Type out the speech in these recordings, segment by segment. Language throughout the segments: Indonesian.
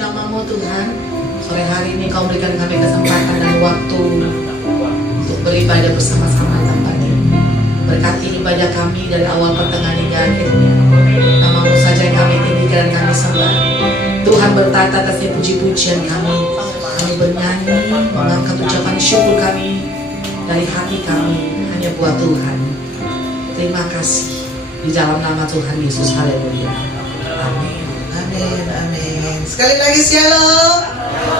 Namamu Tuhan, sore hari ini Kau berikan kami kesempatan dan waktu untuk beribadah bersama-sama tempat ini. Berkati ibadah kami dari awal pertengahan hingga akhirnya. Namamu saja yang kami tinggikan dan kami sembah. Tuhan bertata atas puji-pujian kami. Kami bernyanyi, mengangkat ucapan syukur kami dari hati kami hanya buat Tuhan. Terima kasih di dalam nama Tuhan Yesus. Haleluya. Amin. Amin, amin. Sekali lagi shalom.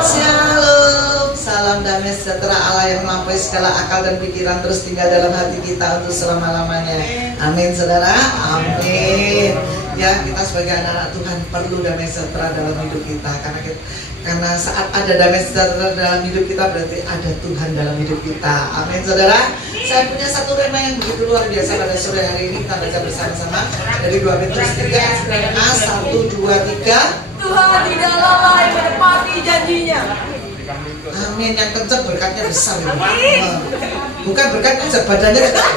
Shalom. Salam damai sejahtera Allah yang melampaui segala akal dan pikiran terus tinggal dalam hati kita untuk selama-lamanya. Amin, saudara. Amin. Ya, kita sebagai anak-anak Tuhan perlu damai sejahtera dalam hidup kita, karena saat ada damai sejahtera dalam hidup kita berarti ada Tuhan dalam hidup kita. Amin, saudara. Saya punya satu rema yang begitu luar biasa pada sore hari ini. Kita baca bersama-sama dari 2 Petrus 3 ayat 1, 2, 3. Tuhan tidak lalai menepati janjinya. Amin, yang kencang berkatnya besar ya. Bukan berkat kencang, badannya besar.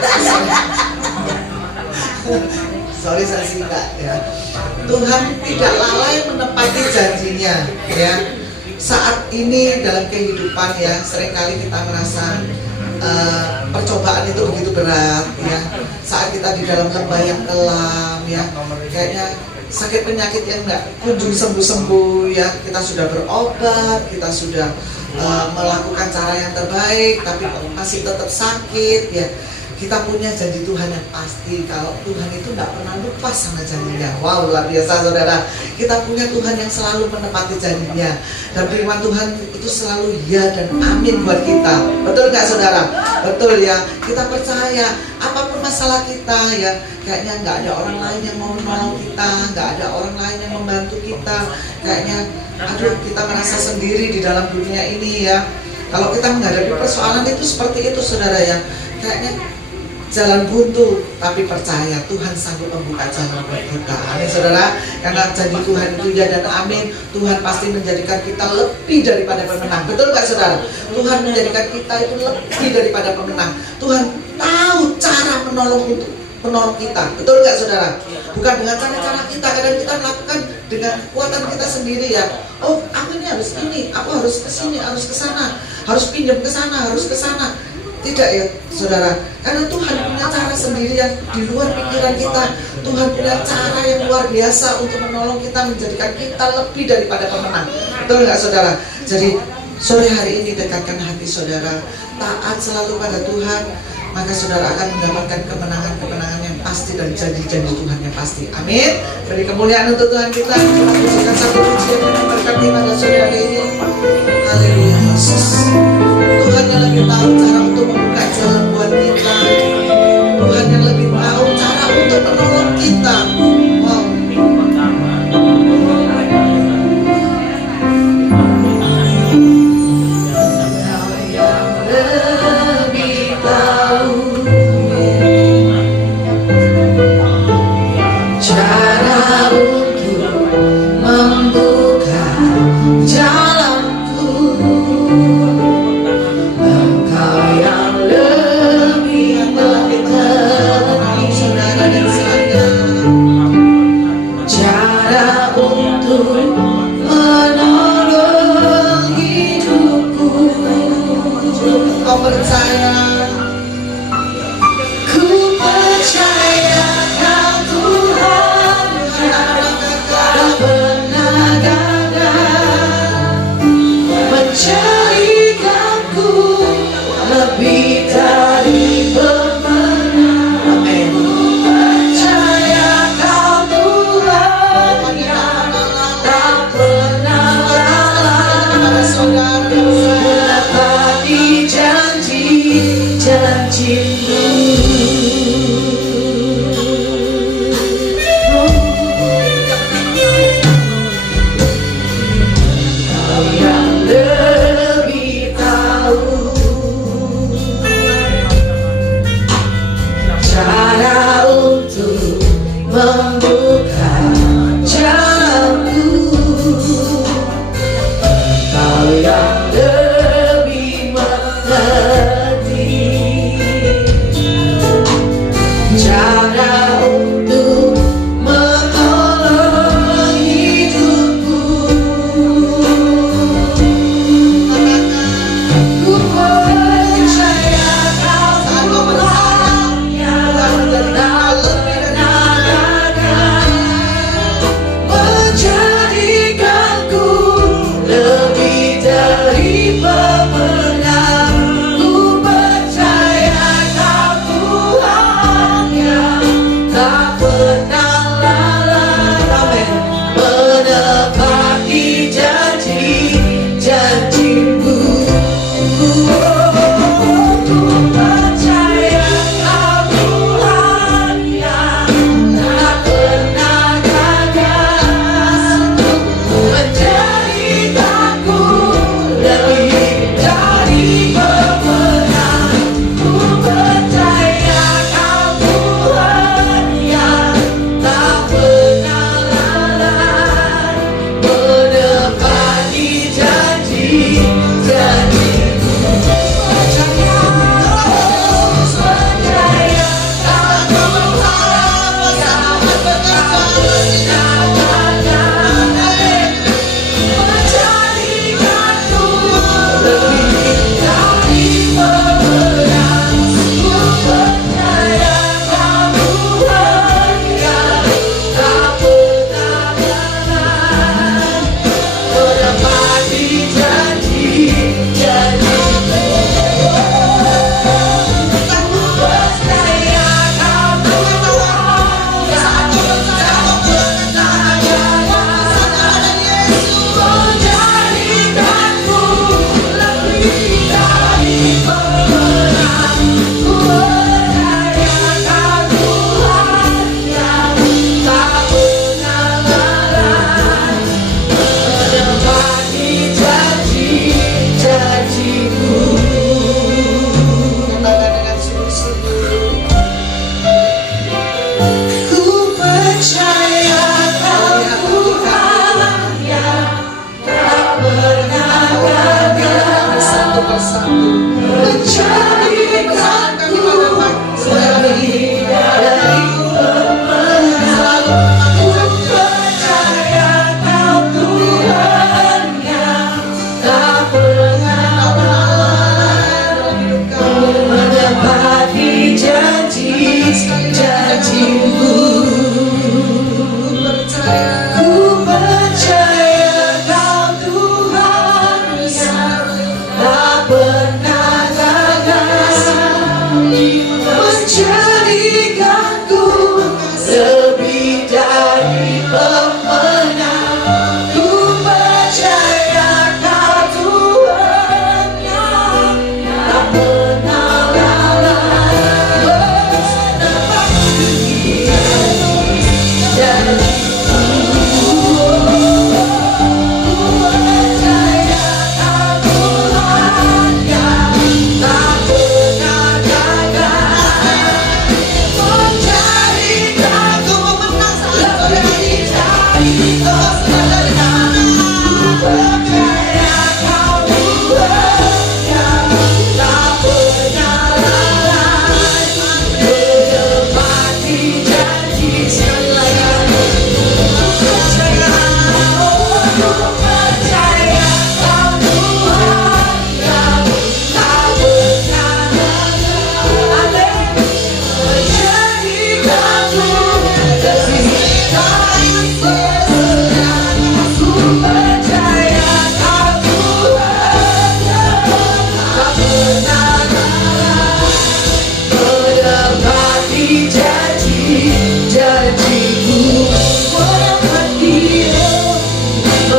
Sorry saya singkat ya. Tuhan tidak lalai menepati janjinya ya. Saat ini dalam kehidupan ya, seringkali kita merasa percobaan itu begitu berat ya. Saat kita di dalam lembah yang kelam ya, kayaknya sakit penyakit yang nggak kunjung sembuh-sembuh ya. Kita sudah berobat, kita sudah melakukan cara yang terbaik, tapi masih tetap sakit ya. Kita punya janji Tuhan yang pasti. Kalau Tuhan itu nggak pernah lupa sama janjinya. Wow, luar biasa saudara. Kita punya Tuhan yang selalu menepati janjinya. Dan firman Tuhan itu selalu ya dan amin buat kita. Betul nggak saudara? Betul ya. Kita percaya apapun masalah kita ya, kayaknya nggak ada orang lain yang mau menolong kita, nggak ada orang lain yang membantu kita. Kayaknya aduh, kita merasa sendiri di dalam dunia ini ya. Kalau kita menghadapi persoalan itu seperti itu saudara ya, kayaknya jalan buntu, tapi percaya Tuhan sanggup membuka jalan buat kita. Amin saudara. Karena janji Tuhan itu ya dan amin. Tuhan pasti menjadikan kita lebih daripada pemenang. Betul nggak saudara? Tuhan menjadikan kita itu lebih daripada pemenang. Tuhan tahu cara menolong kita. Betul nggak saudara? Bukan dengan cara-cara kita. Kadang kita melakukan dengan kekuatan kita sendiri ya. Oh, aku ini harus ini, aku harus ke sini, harus ke sana, harus pinjam ke sana, harus ke sana. Tidak ya saudara, karena Tuhan punya cara sendiri yang di luar pikiran kita. Tuhan punya cara yang luar biasa untuk menolong kita, menjadikan kita lebih daripada pemenang. Betul nggak saudara? Jadi sore hari ini dekatkan hati saudara, taat selalu pada Tuhan, maka saudara akan mendapatkan kemenangan-kemenangan yang pasti dan janji-janji Tuhan yang pasti. Amin. Beri kemuliaan untuk Tuhan kita. Kita pujikan satu pujian yang memberkati pada sore hari ini. Haleluya Yesus. Tuhan yang lebih tahu cara untuk membuka jalan buat kita. Tuhan yang lebih tahu cara untuk menolong kita. Wow. Engkau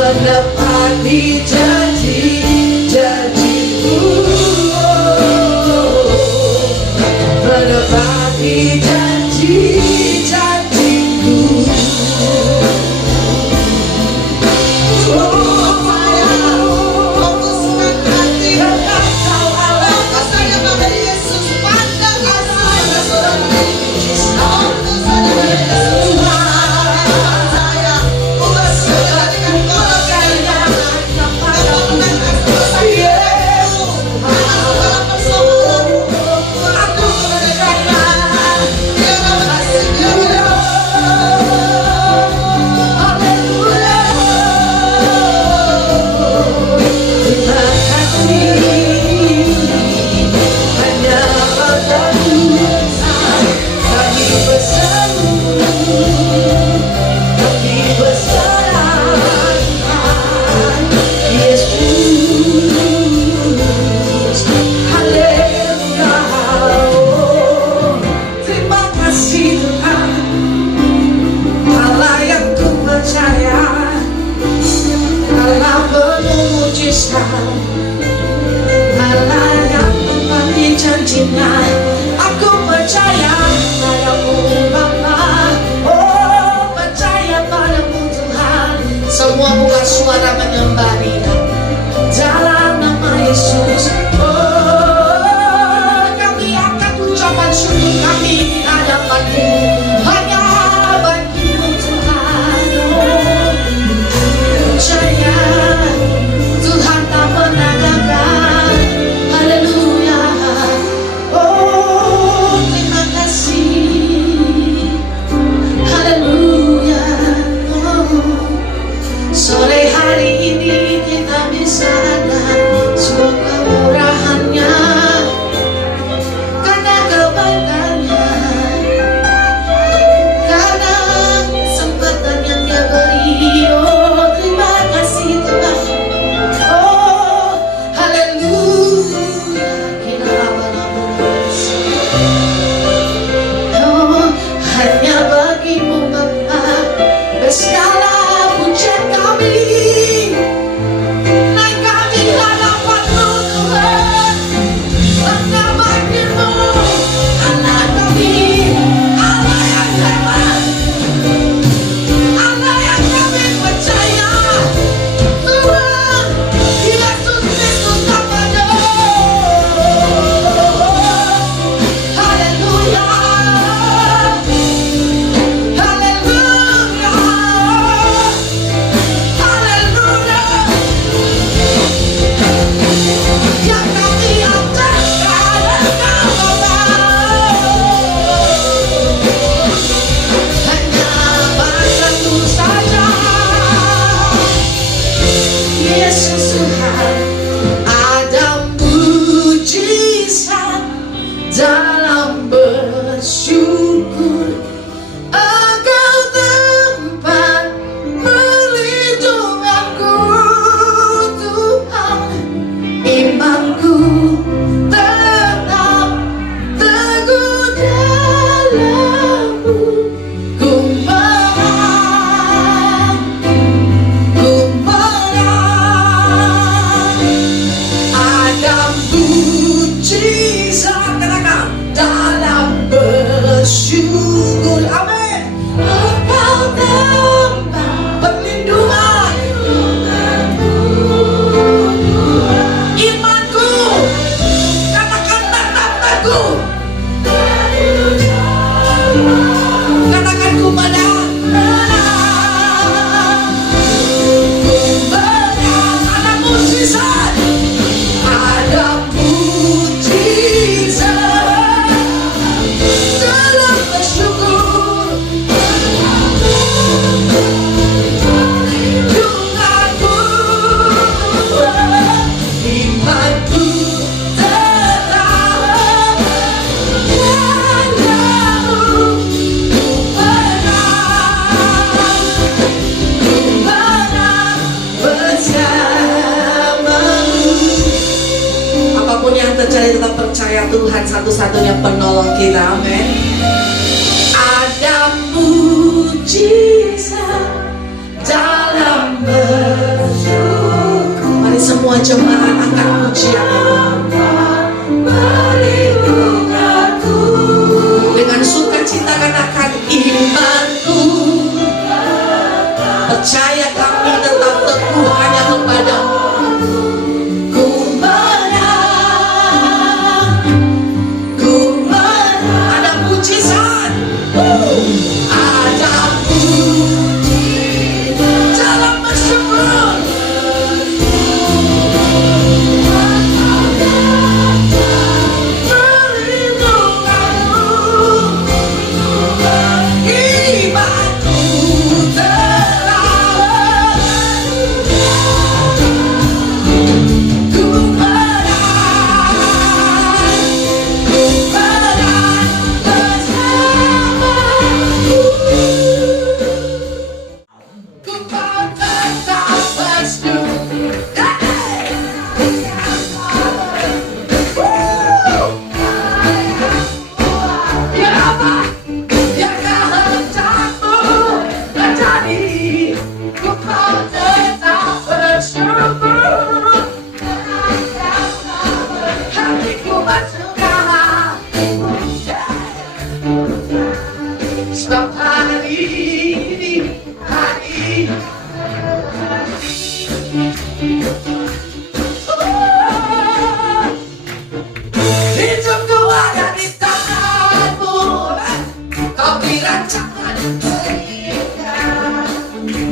menepati janji-janjimu, menepati janji-janjimu. Allah yang menepati janjinya, aku percaya padamu Bapa. Oh, percaya padamu Tuhan. Semua buka suara menyembah Dia dalam nama Yesus. Oh, kami angkat ucapan syukur kami di hadapan-Mu, hanya bagi-Mu Tuhan. Oh, percaya Tuhan tak pernah gagal. Haleluya. Oh, terima kasih. Haleluya. Oh, sore hari ini kita bisa lihat semua kemurahan-Nya, karena kebaikan-Nya, karena kesempatan yang Dia beri. Oh, terima kasih Tuhan. Oh, haleluya. Kita lama-lama oh, hanya bagi-Mu Bapa segala pujian kami. Naik kami hadapan-Mu Tuhan, hanya bagi-Mu. Allah kami, Allah yang hebat, Allah yang kami percaya. Tuhan Yesus Kristus namanya. Haleluya. Haleluya. Haleluya. Yang kami ajarkan Engkau Bapa, hanya padamu saja Yesus Tuhan. Ada mujizat dalam bersyukur. Engkau tempat perlindunganku Tuhan. Imanku tetap teguh dalam-Mu. Ku menang, ku menang. Ada mujizat, katakan, dalam bersyukur. Amin. Engkau tempat perlindungan. Imanku, katakan, tetap teguh. Katakan, ku menang. Ku menang. Ada mujizat. Ada mujizat dalam bersyukur. Perlindunganmu, imanku tetap padamu. Ku menang bersama-Mu. Apapun yang terjadi, tetap percaya Tuhan satu-satunya penolong kita. Amin. Ada mujizat dalam semua jemaat akan pujian dengan sukacita akan imanku. Percaya kami tetap teguh hanya kepadamu. Ku menang, ku menang. Ada mujizat, ada mujizat dalam bersyukur. Sebab hari ini, hari hidupku ada di tanganmu. Kau dirancangkan berikan,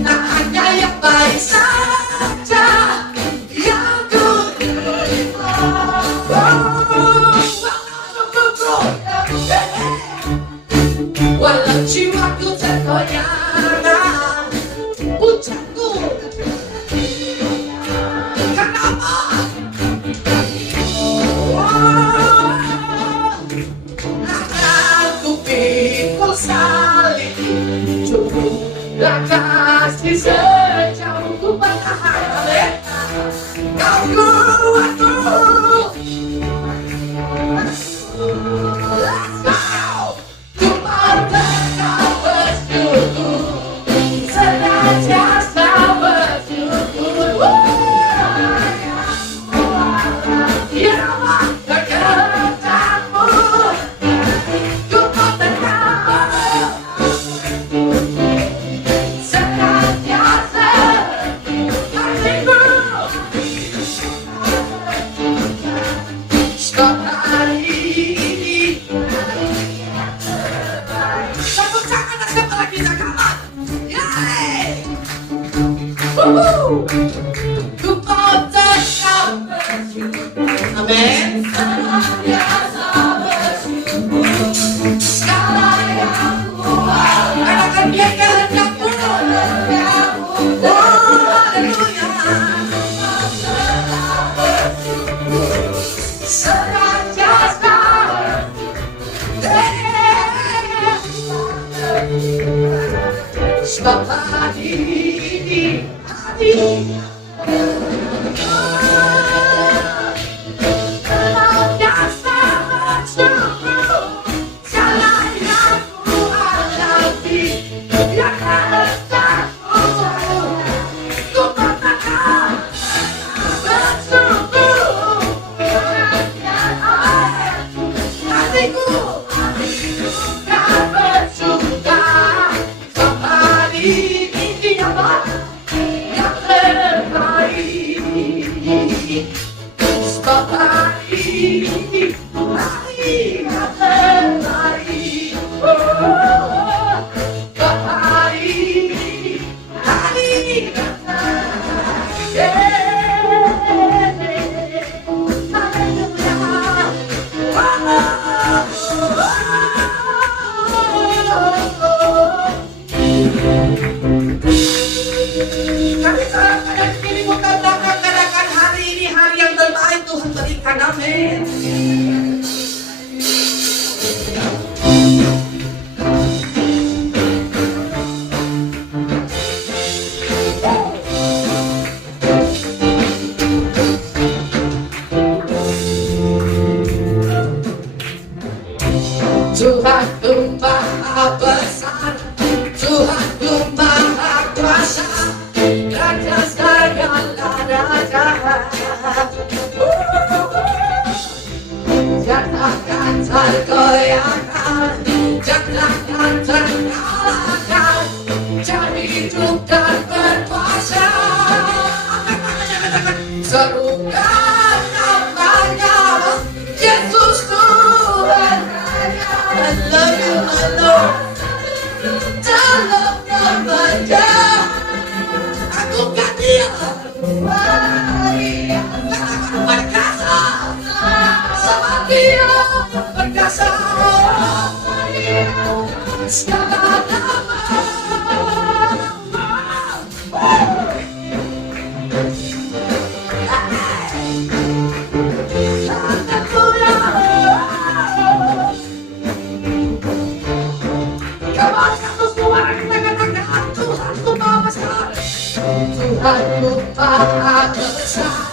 tak hanya yang baik saja yang ku terima. Walau jiwaku tergoyang, puncakku kenapa? Aku pikul salib, cukup kasih sejauh ku bertahan. Kau kuatku. Let's go! Amin. Akan dia kehendakmu. Oh, haleluya. Senantiasa. Sebab hari ini, hari ini. Kami serahkan dirimu karena katakan hari ini hari yang terbaik Tuhan berikan. Amin. Tuhanku Maha Besar, Tuhanku Maha Kuasa, Raja segala raja. Jangan tergoyahkan, jangan terkalahkan, jadi hidup dan berkuasa. Serukan namanya, Yesus Tuhan. I love you, I love. Dalam namanya, aku kan dia. Berkasa, sama dia berkasa. Segala nama. Tuhanku Maha Besar,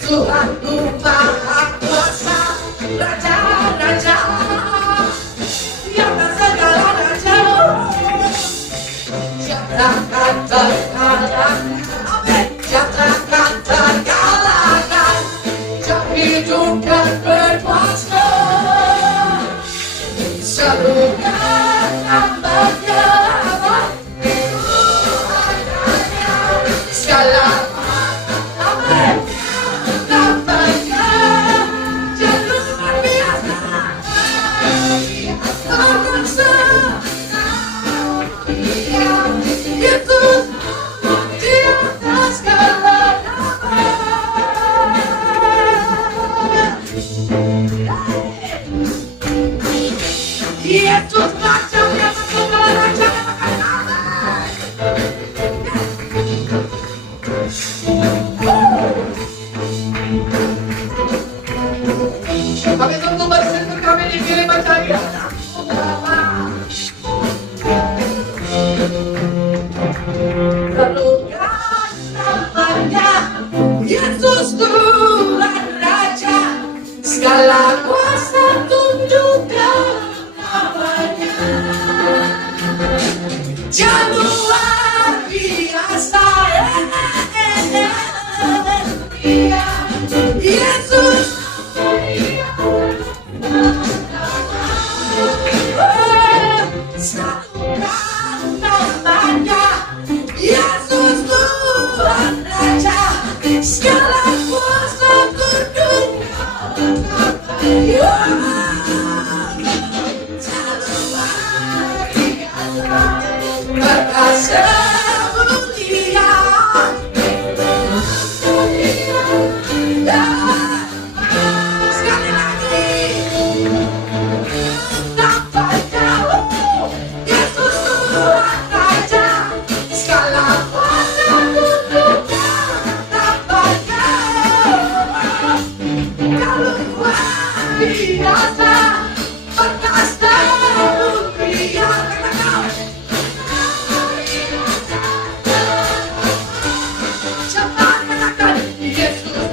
Tuhanku Maha Kuasa, Raja-Raja, di atas segala raja. Jangan terkalahkan, amin. Jangan terkalahkan, jadi hidup dan berkuasa. Serukan namanya, segala amin. Namanya jadi luar biasa. Berkuasa. Yesus di atas segala nama. Yesus Raja di atas segala raja. Kami tunggu bersyukur kami di Kilimanjaro. Keluarkan namanya, Yesus Tuhan Raja, segala kuasa tundukkan namanya. Dia luar biasa, Yesus. Satukan namanya, Yesus Tuhan Raja, segala kuasa tundukkan namanya. Luar biasa, berkasa mulia. Sekali lagi. Namanya, Yesus Tuhan Raja, segala kuasa tundukkan namanya. Luar biasa, berkasa mulia. Cepat katakan, Yesus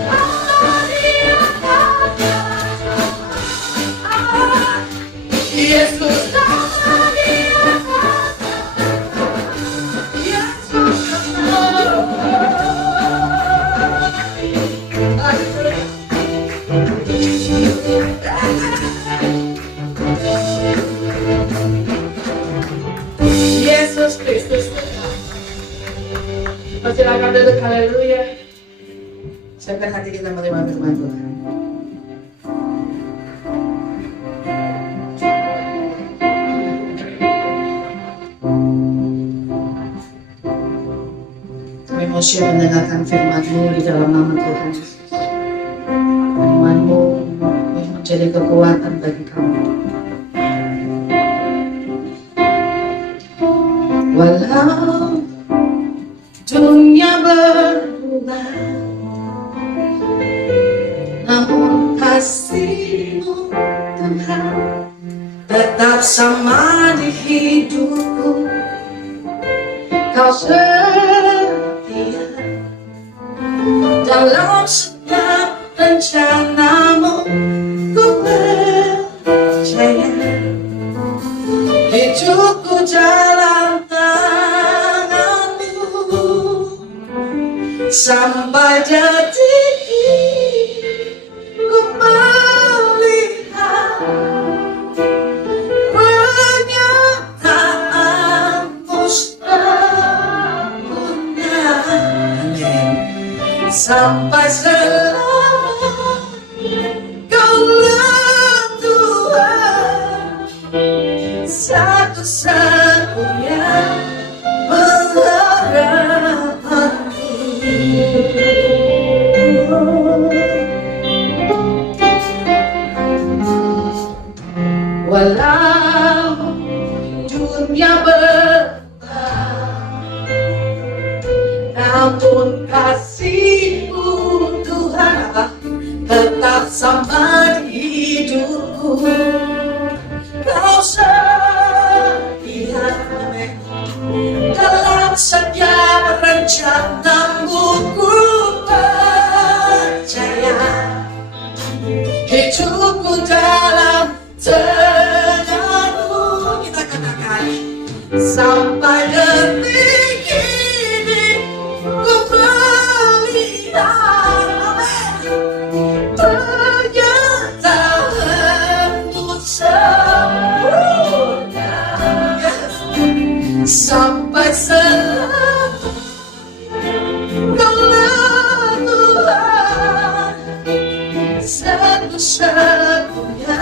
Yesus Yesus Kristus. Silakan duduk, haleluya. Siapkan hati kita menerima firman Tuhan. Kami mau siap mendengarkan firman-Mu di dalam nama Tuhan Yesus. Firman-Mu yang menjadi kekuatan bagi kami. Walau dunia berubah, namun kasih-Mu Tuhan tetap sama di hidupku. Kau setia dalam setiap rencana-Mu. Ku percaya hidupku dalam tangan-Mu sampai detik ini. sampai selama Kaulah Tuhan satu-satunya pengharapanku. Walau dunia berubah, namun kasih-Mu Tuhan tetap sama di hidupku. Kau setia dalam setiap rencana-Mu, ku percaya hidupku dalam tangan-Mu. Kita katakan sampai detik ini ku melihat pernyataan-Mu sempurna. Sampai selama Kaulah Tuhan satu-satunya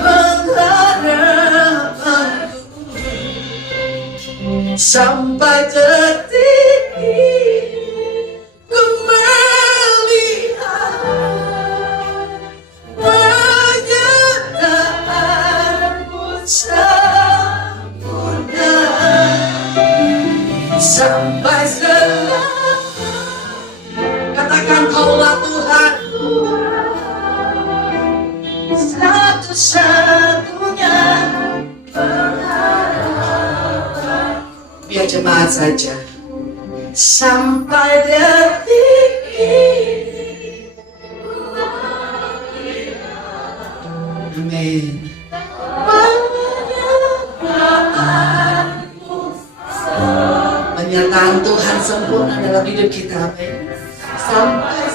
pengharapanku. Sampai detik ini ku melihat pernyataan-Mu sempurna. Sampai selama, katakan Kaulah Tuhan satu-satunya pengharapan. Biar jemaat saja. Sampai detik ini. Amin. Pernyataan Tuhan sempurna dalam hidup kita. Amin. Sampai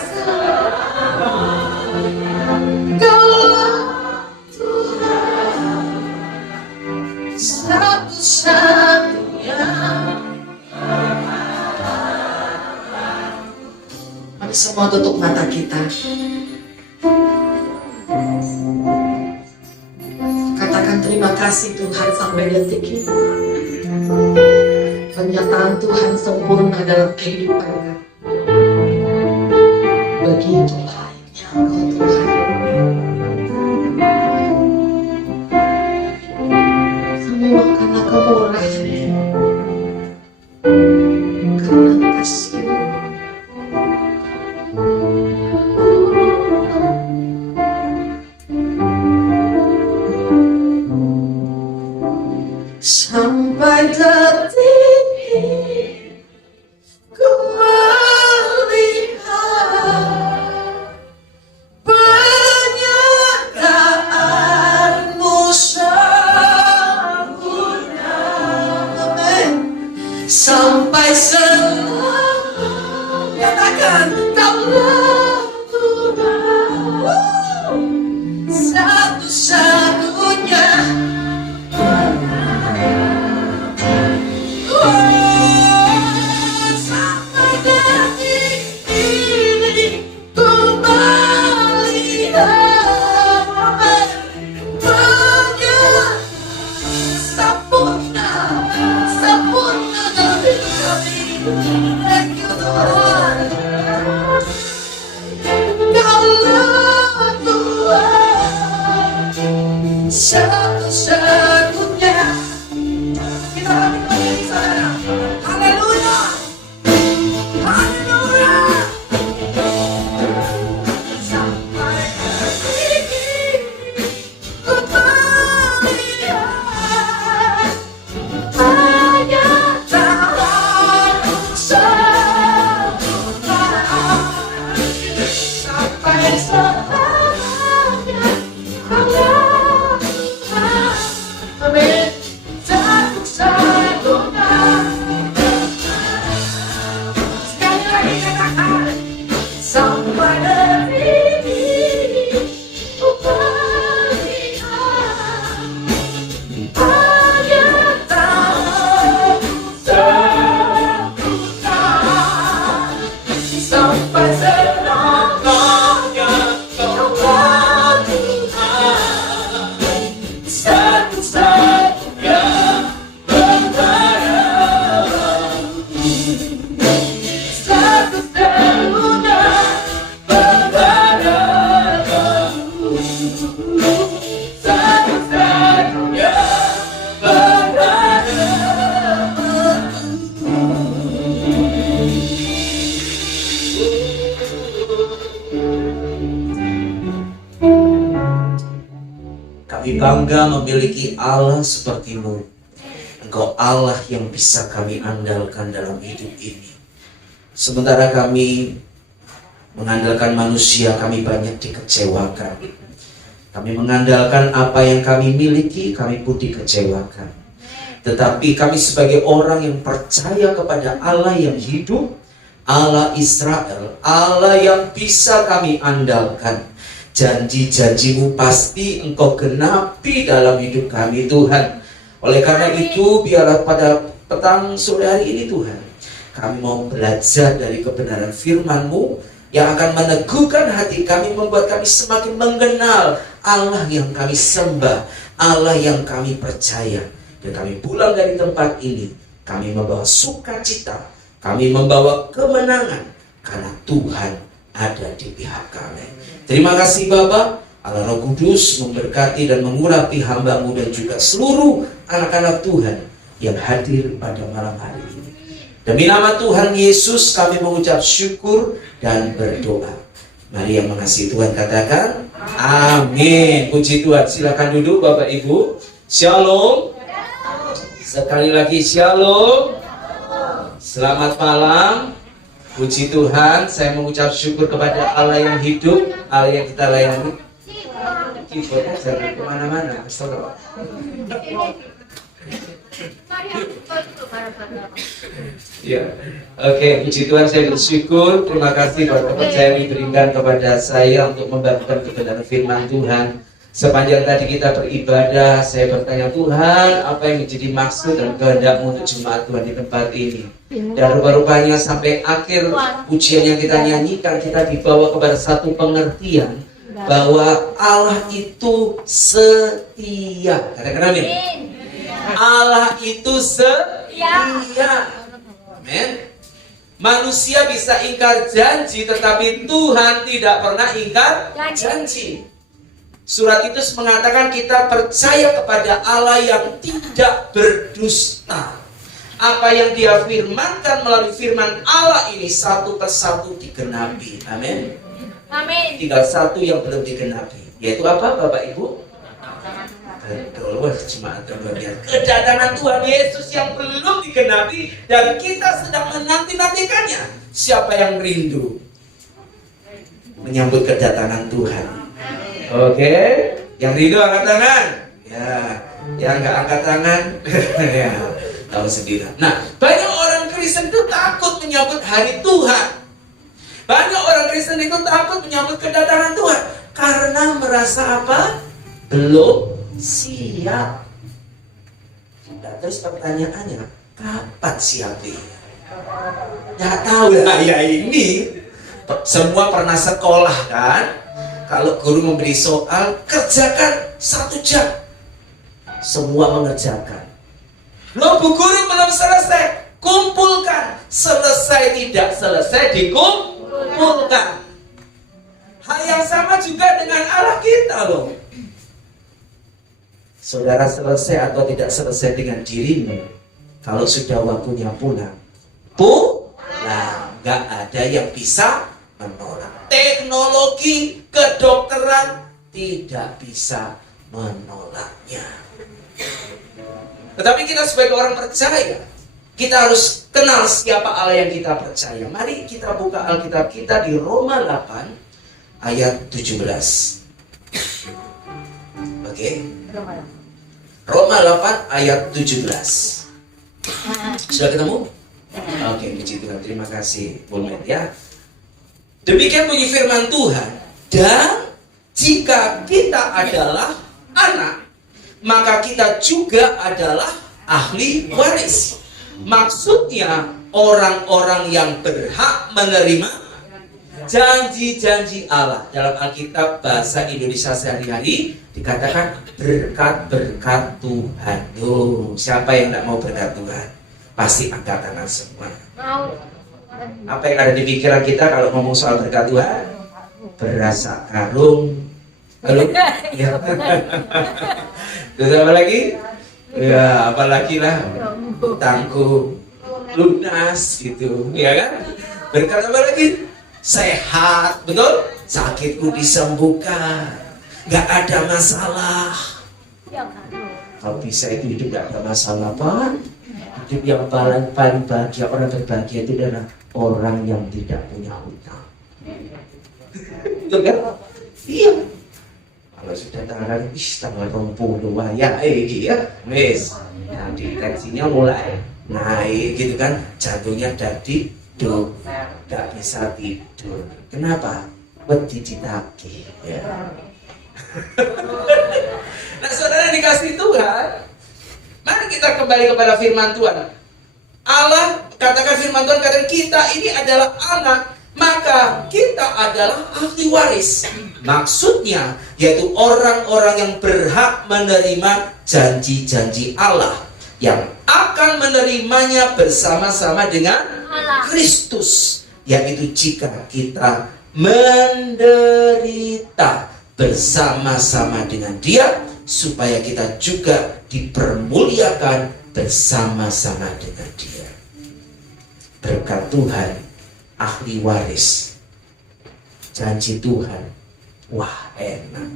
satu-satunya. Mari semua tutup mata kita. Katakan terima kasih Tuhan sampai detik ini. Pernyataan Tuhan sempurna dalam kehidupan kami. Begitu baiknya Engkau Tuhan. Semua karena kemurahan-Mu, karena kasih-Mu. Sampai detik ini ku melihat pernyataan-Mu sempurna. Amin. Sampai selama, katakan Kaulah Tuhan satu-satunya. Sampai detik ini ku melihat pernyataan sempurna, sempurna dalam hidup kami. Thank you Tuhan. Kaulah Tuhan satu-satunya. Kita lagi di sana. Haleluya. Haleluya. Sampai detik ini ku melihat pernyataan-Mu sempurna. Sampai selamanya Kaulah Tuhan. Amin. Satu-satunya. Sekali lagi katakan sampai detik ini ku melihat pernyataan-Mu sempurna. sampai selamanya Kaulah Tuhan satu-satunya berharapku, satu-satunya berharapku, satu-satunya Kami bangga memiliki Allah seperti-Mu. Engkau Allah yang bisa kami andalkan dalam hidup ini. Sementara kami mengandalkan manusia, kami banyak dikecewakan. Kami mengandalkan apa yang kami miliki, kami pun dikecewakan. Tetapi kami sebagai orang yang percaya kepada Allah yang hidup, Allah Israel, Allah yang bisa kami andalkan. Janji-janji-Mu pasti Engkau genapi dalam hidup kami, Tuhan. Oleh karena itu, biarlah pada petang sore hari ini, Tuhan, kami mau belajar dari kebenaran firman-Mu yang akan meneguhkan hati kami, membuat kami semakin mengenal Allah yang kami sembah, Allah yang kami percaya. Dan kami pulang dari tempat ini, kami membawa sukacita, kami membawa kemenangan, karena Tuhan ada di pihak kami. Terima kasih Bapa, Allah Roh Kudus memberkati dan mengurapi hamba-Mu dan juga seluruh anak-anak Tuhan yang hadir pada malam hari ini. Demi nama Tuhan Yesus kami mengucap syukur dan berdoa. Mari yang mengasihi Tuhan katakan amin. Puji Tuhan. Silakan duduk Bapak Ibu. Shalom. Sekali lagi shalom. Selamat malam. Puji Tuhan, saya mengucap syukur kepada Allah yang hidup, Allah yang kita layani. Keyboardnya jangan kemana-mana, kesel. Ya, oke, puji Tuhan, saya bersyukur. Terima kasih buat kepercayaan yang diberikan kepada saya untuk membagikan kebenaran firman Tuhan. Sepanjang tadi kita beribadah, saya bertanya, Tuhan, apa yang menjadi maksud dan kehendak-Mu untuk jemaat Tuhan di tempat ini? Dan rupa-rupanya sampai akhir pujian yang kita nyanyikan, kita dibawa kepada satu pengertian bahwa Allah itu setia. Katakan amin. Allah itu setia. Amin. Manusia bisa ingkar janji, tetapi Tuhan tidak pernah ingkar janji. Surat itu mengatakan kita percaya kepada Allah yang tidak berdusta. Apa yang Dia firmankan melalui firman Allah ini satu persatu digenapi. Amin. Amin. Tinggal satu yang belum digenapi, yaitu apa Bapak Ibu? Betul, jemaat Tuhan. Kedatangan Tuhan Yesus yang belum digenapi dan kita sedang menanti-nantikannya. Siapa yang rindu menyambut kedatangan Tuhan? Oke, yang rindu angkat tangan. Ya, yang nggak angkat tangan, ya tahu sendiri. Nah, banyak orang Kristen itu takut menyambut hari Tuhan. Banyak orang Kristen itu takut menyambut kedatangan Tuhan karena merasa apa? Belum siap. Nah, terus pertanyaannya, kapan siapnya? Nggak tahu lah ya ini. Semua pernah sekolah kan? Kalau guru memberi soal, kerjakan 1 jam. Semua mengerjakan. Loh, Bu Guru belum selesai. Kumpulkan. Selesai tidak selesai dikumpulkan. Hal yang sama juga dengan Allah kita loh. Saudara selesai atau tidak selesai dengan dirimu, kalau sudah waktunya pulang, gak ada yang bisa menolak. Teknologi kedokteran tidak bisa menolaknya. Tetapi kita sebagai orang percaya, kita harus kenal siapa Allah yang kita percaya. Mari kita buka Alkitab kita di Roma 8 ayat 17. Oke. Roma 8 ayat 17. Sudah ketemu? Oke, puji Tuhan. Terima kasih, Bulmet ya. Demikian bunyi firman Tuhan. Dan jika kita adalah anak, maka kita juga adalah ahli waris. Maksudnya orang-orang yang berhak menerima Janji-janji Allah dalam Alkitab bahasa Indonesia sehari-hari dikatakan berkat-berkat Tuhan. Tuh, siapa yang tidak mau berkat Tuhan? Pasti angkat tangan semua. Mau. Apa yang ada di pikiran kita kalau ngomong soal berkat Tuhan? Berasa karung. Halo? Ya. Terus apa lagi? Ya, apalagi lah. Utangku lunas gitu, ya kan? Berkat apa lagi? Sehat, betul? Sakitku disembuhkan, nggak ada masalah. Kalau bisa itu hidup nggak ada masalah, Pak. Hidup yang paling bahagia, orang berbahagia itu adalah orang yang tidak punya hutang. Betul kan? Iya. Kalau sudah tanggal 20 ya, ya, wes. Nanti tensinya mulai naik gitu kan, jantungnya dadi duk, gak bisa tidur. Kenapa? Wedi ditagih ya. Nah, saudara dikasih Tuhan, mari kita kembali kepada firman Tuhan. Allah katakan, firman Tuhan katakan kita ini adalah anak, maka kita adalah ahli waris. Maksudnya yaitu orang-orang yang berhak menerima janji-janji Allah, yang akan menerimanya bersama-sama dengan Kristus, yaitu jika kita menderita bersama-sama dengan Dia, supaya kita juga dipermuliakan bersama-sama dengan Dia. Berkat Tuhan, ahli waris, janji Tuhan, wah enak.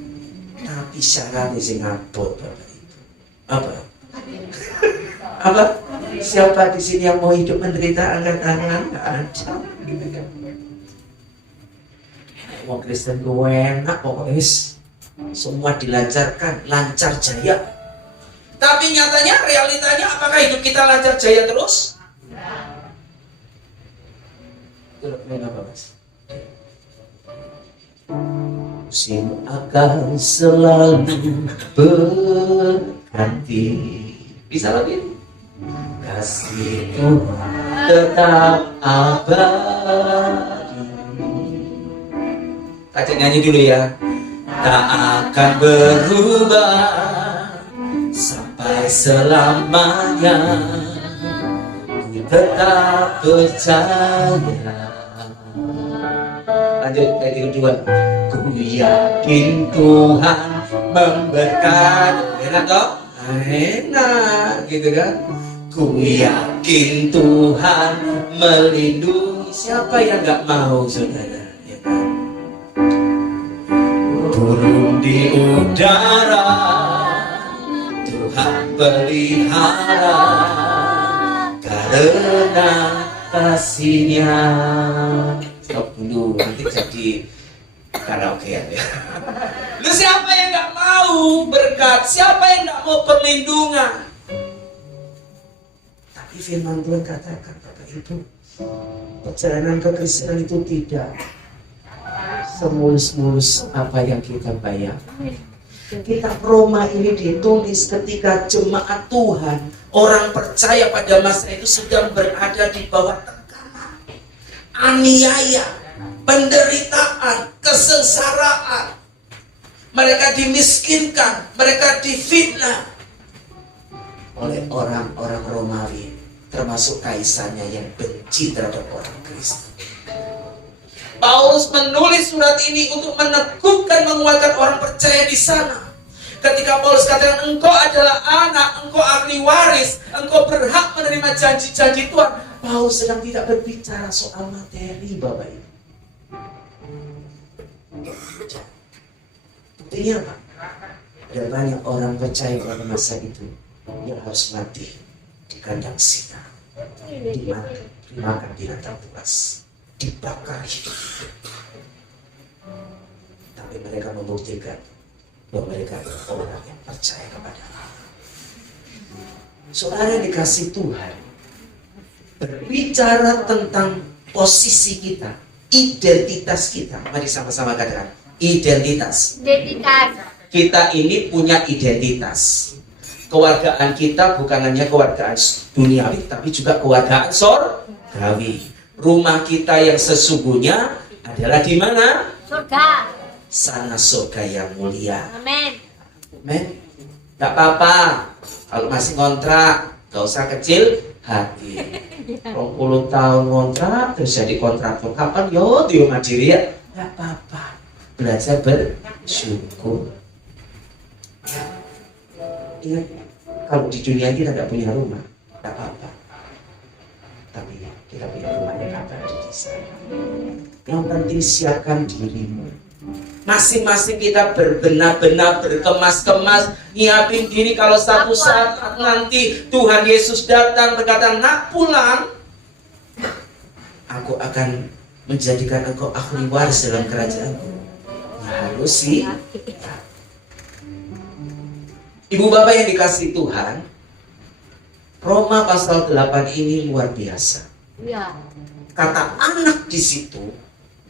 Tapi syaratnya sing abot, Bapak Ibu. Apa? Apa? Siapa di sini yang mau hidup menderita? Angkat tangan. Nggak ada. Wong Kristen gue enak pokoknya. Semua dilancarkan, lancar jaya. Tapi nyatanya, realitanya, apakah hidup kita lancar jaya terus? Kenapa, Mas? Musim akan selalu berganti. Bisa lagi? Kasihmu tetap abadi. Kita nyanyi dulu ya. Tak akan berubah sampai selamanya. Ku tetap percaya. Lanjut ayat kedua. Ku yakin Tuhan memberkati. Enak toh? Enak gitu kan? Ku yakin Tuhan melindungi. Siapa yang gak mau, saudara? Ya kan? Burung di udara Tuhan pelihara karena kasih-Nya. Stop dulu, nanti jadi karaokean ya. Lu siapa yang gak mau berkat? Siapa yang gak mau perlindungan? Tapi firman Tuhan katakan, Bapak Ibu, perjalanan kekristenan itu tidak semulus-mulus apa yang kita bayangkan. Kitab Roma ini ditulis ketika jemaat Tuhan, orang percaya pada masa itu sedang berada di bawah tekanan, aniaya, penderitaan, kesengsaraan. Mereka dimiskinkan, mereka difitnah oleh orang-orang Romawi, termasuk kaisarnya yang benci terhadap orang Kristen. Paulus menulis surat ini untuk meneguhkan, menguatkan orang percaya di sana. Ketika Paulus katakan engkau adalah anak, engkau ahli waris, engkau berhak menerima janji-janji Tuhan, Paulus sedang tidak berbicara soal materi, Bapak Ibu. Buktinya apa? Ada banyak orang percaya pada masa itu yang harus mati di kandang singa, dimakan binatang buas, dibakar hidup. Tapi mereka membuktikan bahwa mereka adalah orang yang percaya kepada Allah. Saudara yang dikasih Tuhan, berbicara tentang posisi kita, identitas kita. Mari sama-sama katakan, identitas. Kita ini punya identitas. Kewargaan kita bukan hanya kewargaan duniawi, tapi juga kewargaan sorgawi. Rumah kita yang sesungguhnya adalah di mana? Surga. Sana surga yang mulia. Amin. Men, gak apa-apa. Kalau masih kontrak, gak usah kecil hati. 20 tahun kontrak, terus jadi kontraktor. Kapan? Yo, di Mandiri ya. Gak apa-apa. Belajar bersyukur. Ingat, kalau di dunia kita tidak punya rumah, gak apa-apa. Tapi kita punya rumahnya abadi di sana. Yang penting siapkan dirimu. Masing-masing kita berbenah-benah, berkemas-kemas, nyiapin diri kalau satu saat nanti Tuhan Yesus datang berkata, nak pulang, aku akan menjadikan engkau ahli waris dalam kerajaanku. Harus sih. Ibu bapak yang dikasih Tuhan, Roma pasal 8 ini luar biasa. Iya. Kata anak di situ,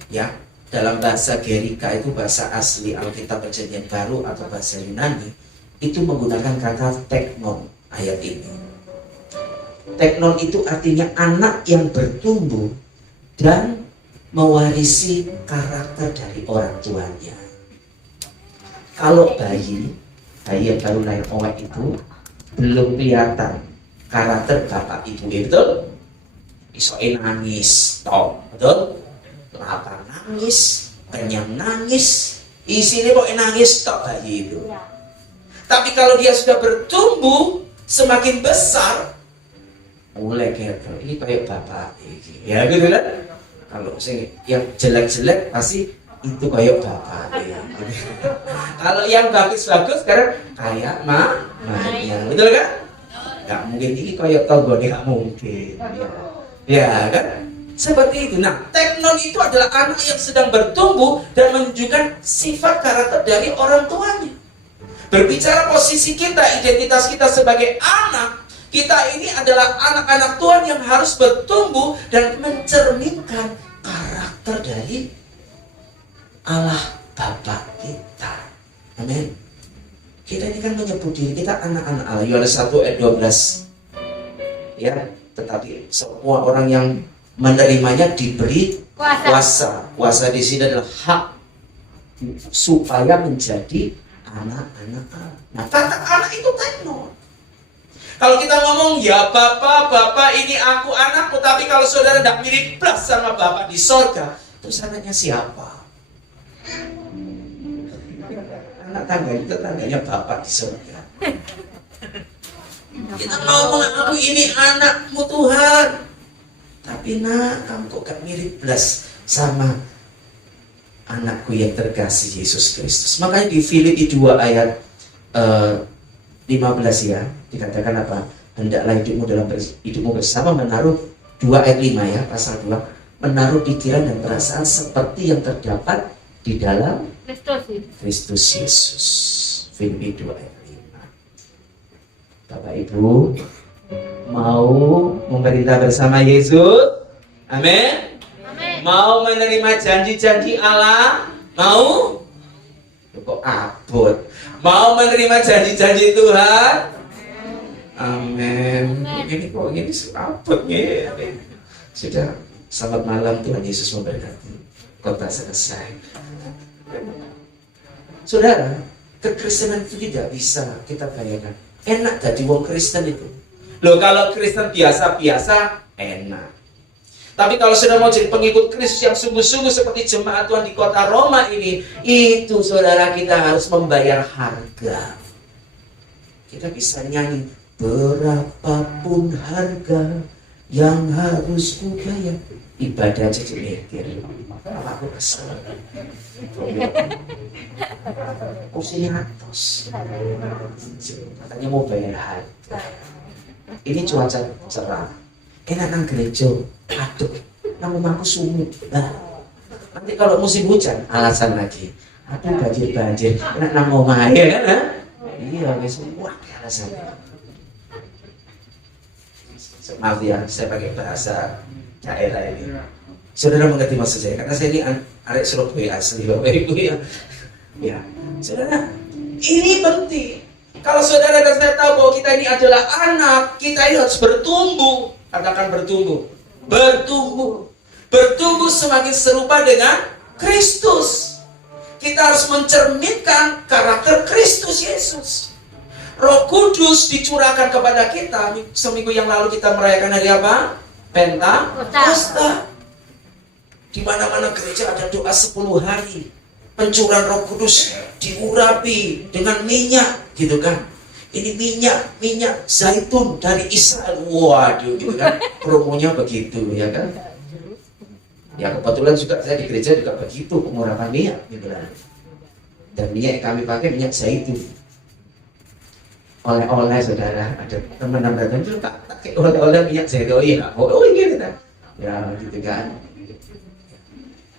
ya, dalam bahasa Gerika itu bahasa asli Alkitab Perjanjian Baru atau bahasa Yunani, itu menggunakan kata teknon ayat ini. Teknon itu artinya anak yang bertumbuh dan mewarisi karakter dari orang tuanya. Kalau bayi yang baru lahir awal itu belum kelihatan karakter bapak ibu, betul? Isoin nangis, toh, betul? Lapar nangis, kenyang nangis, isinya kok nangis tok bayi itu. Iya. Tapi kalau dia sudah bertumbuh semakin besar, mulai kepo, ini kayak bapak ini, ya gitu kan? Kalau yang jelek-jelek pasti itu kayak bapak ya. Kalau yang bagus-bagus sekarang kayak mamanya, betul kan? Gak mungkin ini kayak tonggone, gak mungkin. Ya kan? Seperti itu. Nah, teknon itu adalah anak yang sedang bertumbuh dan menunjukkan sifat karakter dari orang tuanya. Berbicara posisi kita, identitas kita sebagai anak, kita ini adalah anak-anak Tuhan yang harus bertumbuh dan mencerminkan karakter dari Allah Bapa kita. Amin. Kita ini kan menyebut diri kita anak-anak Allah. Yohanes 1 ayat 12. Ya, tetapi semua orang yang menerimanya diberi kuasa. Kuasa di sini adalah hak supaya menjadi anak-anak Allah. Nah, kata anak itu teknon. Kalau kita ngomong ya bapak ini aku anakku, tapi kalau saudara tidak mirip plus sama bapak di sorga, terus anaknya siapa? Anak tangga itu tangganya bapak di sorga. Kita ngomong aku ini anakmu Tuhan, tapi nak, kamu kok gak mirip belas sama anakku yang terkasih Yesus Kristus. Makanya di Filipi 2 ayat 15 ya, dikatakan apa? Hendaklah hidupmu bersama menaruh 2 ayat 5 ya, pasal 2, menaruh pikiran dan perasaan seperti yang terdapat di dalam Kristus Yesus. Filipi 2 ayat 5. Bapak Ibu mau memerintah bersama Yesus? Amin. Mau menerima janji-janji Allah? Mau? Kok abot? Mau menerima janji-janji Tuhan? Amin. Ini kok ini abot nih. Sudah, selamat malam, Tuhan Yesus memberkati. Kota selesai. Saudara, kekristenan itu tidak bisa kita bayangkan. Enak jadi wong Kristen itu. Loh, kalau Kristen biasa-biasa enak. Tapi kalau sudah mau jadi pengikut Kristus yang sungguh-sungguh seperti jemaat Tuhan di kota Roma ini, itu saudara kita harus membayar harga. Kita bisa nyanyi, berapapun harga yang harus ku bayar. Ibadah aja dimikir. Aku kesel. Kursinya atas. Katanya mau bayar harga. Ini cuaca cerah. Enak nang gereja. Aduh, nang rumahku sumuk. Nah, nanti kalau musim hujan, alasan lagi. Aduh, banjir. Enak nang omah ya kan? Ha? Iya, wis semua alasannya. Maaf ya, saya pakai bahasa daerah ini. Saudara mengerti maksud saya, karena saya ini arek Surabaya asli, Bapak Ibu ya. Ya, saudara, ini penting. Kalau saudara dan saya tahu bahwa kita ini adalah anak, kita ini harus bertumbuh. Katakan bertumbuh. Bertumbuh. bertumbuh semakin serupa dengan Kristus. Kita harus mencerminkan karakter Kristus Yesus. Roh Kudus dicurahkan kepada kita. Seminggu yang lalu kita merayakan hari apa? Pentakosta. Di mana-mana gereja ada doa 10 hari. Pencurahan Roh Kudus diurapi dengan minyak, gitu kan? Ini minyak zaitun dari Israel. Waduh, gitu kan? Promonya begitu, ya kan? Ya kebetulan juga saya di gereja juga begitu pengurapan minyak, gitu kan? Dan minyak yang kami pakai minyak zaitun. Oleh-oleh saudara, ada teman-teman datang itu tak pakai oleh-oleh minyak zaitun, ya? Oh ini kan? Ya gitu kan?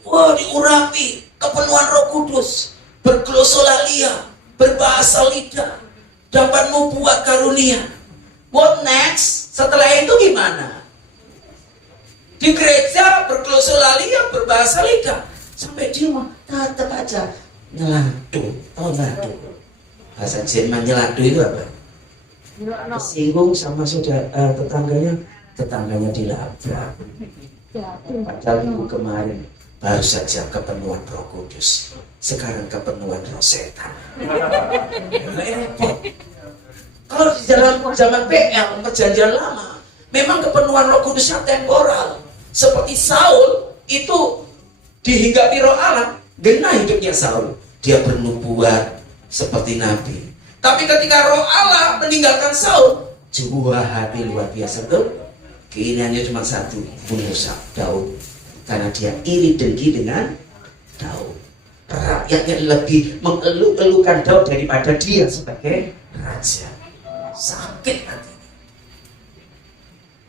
Wah, diurapi kepenuhan Roh Kudus, berglosolalia, berbahasa lidah, dapat membuat karunia. What next? Setelah itu gimana? Di gereja berglosolalia, berbahasa lidah, sampai di rumah tetap aja nyeladu. Oh nyeladu. Bahasa Jerman nyeladu itu apa? Tersinggung sama tetangganya dilabrak. Padahal minggu kemarin baru saja kepenuhan Roh Kudus, sekarang kepenuhan roh setan. Kalau di dalam zaman PL, perjanjian lama, memang kepenuhan Roh Kudusnya temporal. Seperti Saul itu dihinggapi Roh Allah, genah hidupnya Saul. Dia bernubuat seperti nabi. Tapi ketika Roh Allah meninggalkan Saul, jiwa hati luar biasa tuh. Keinginannya cuma satu, bunuh Daud. Karena dia iri dengki dengan Daud. Rakyatnya lebih mengeluh-elukan Daud daripada dia sebagai raja. Sakit hatinya.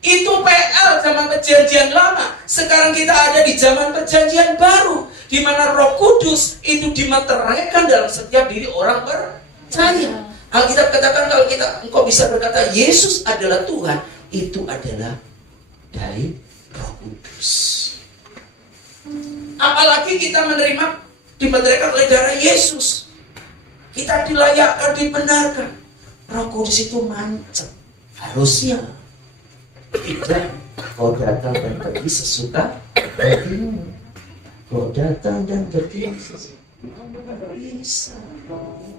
Itu PL zaman perjanjian lama. Sekarang kita ada di zaman perjanjian baru, di mana Roh Kudus itu dimeteraikan dalam setiap diri orang percaya. Alkitab katakan kalau engkau bisa berkata Yesus adalah Tuhan, itu adalah dari Roh Kudus. Apalagi kita dimeteraikan oleh darah Yesus. Kita dilayakkan, dibenarkan. Roh Kudus itu mancep. Harusnya tidak kau datang dan pergi sesuka hatimu. Kau datang dan pergi bisa.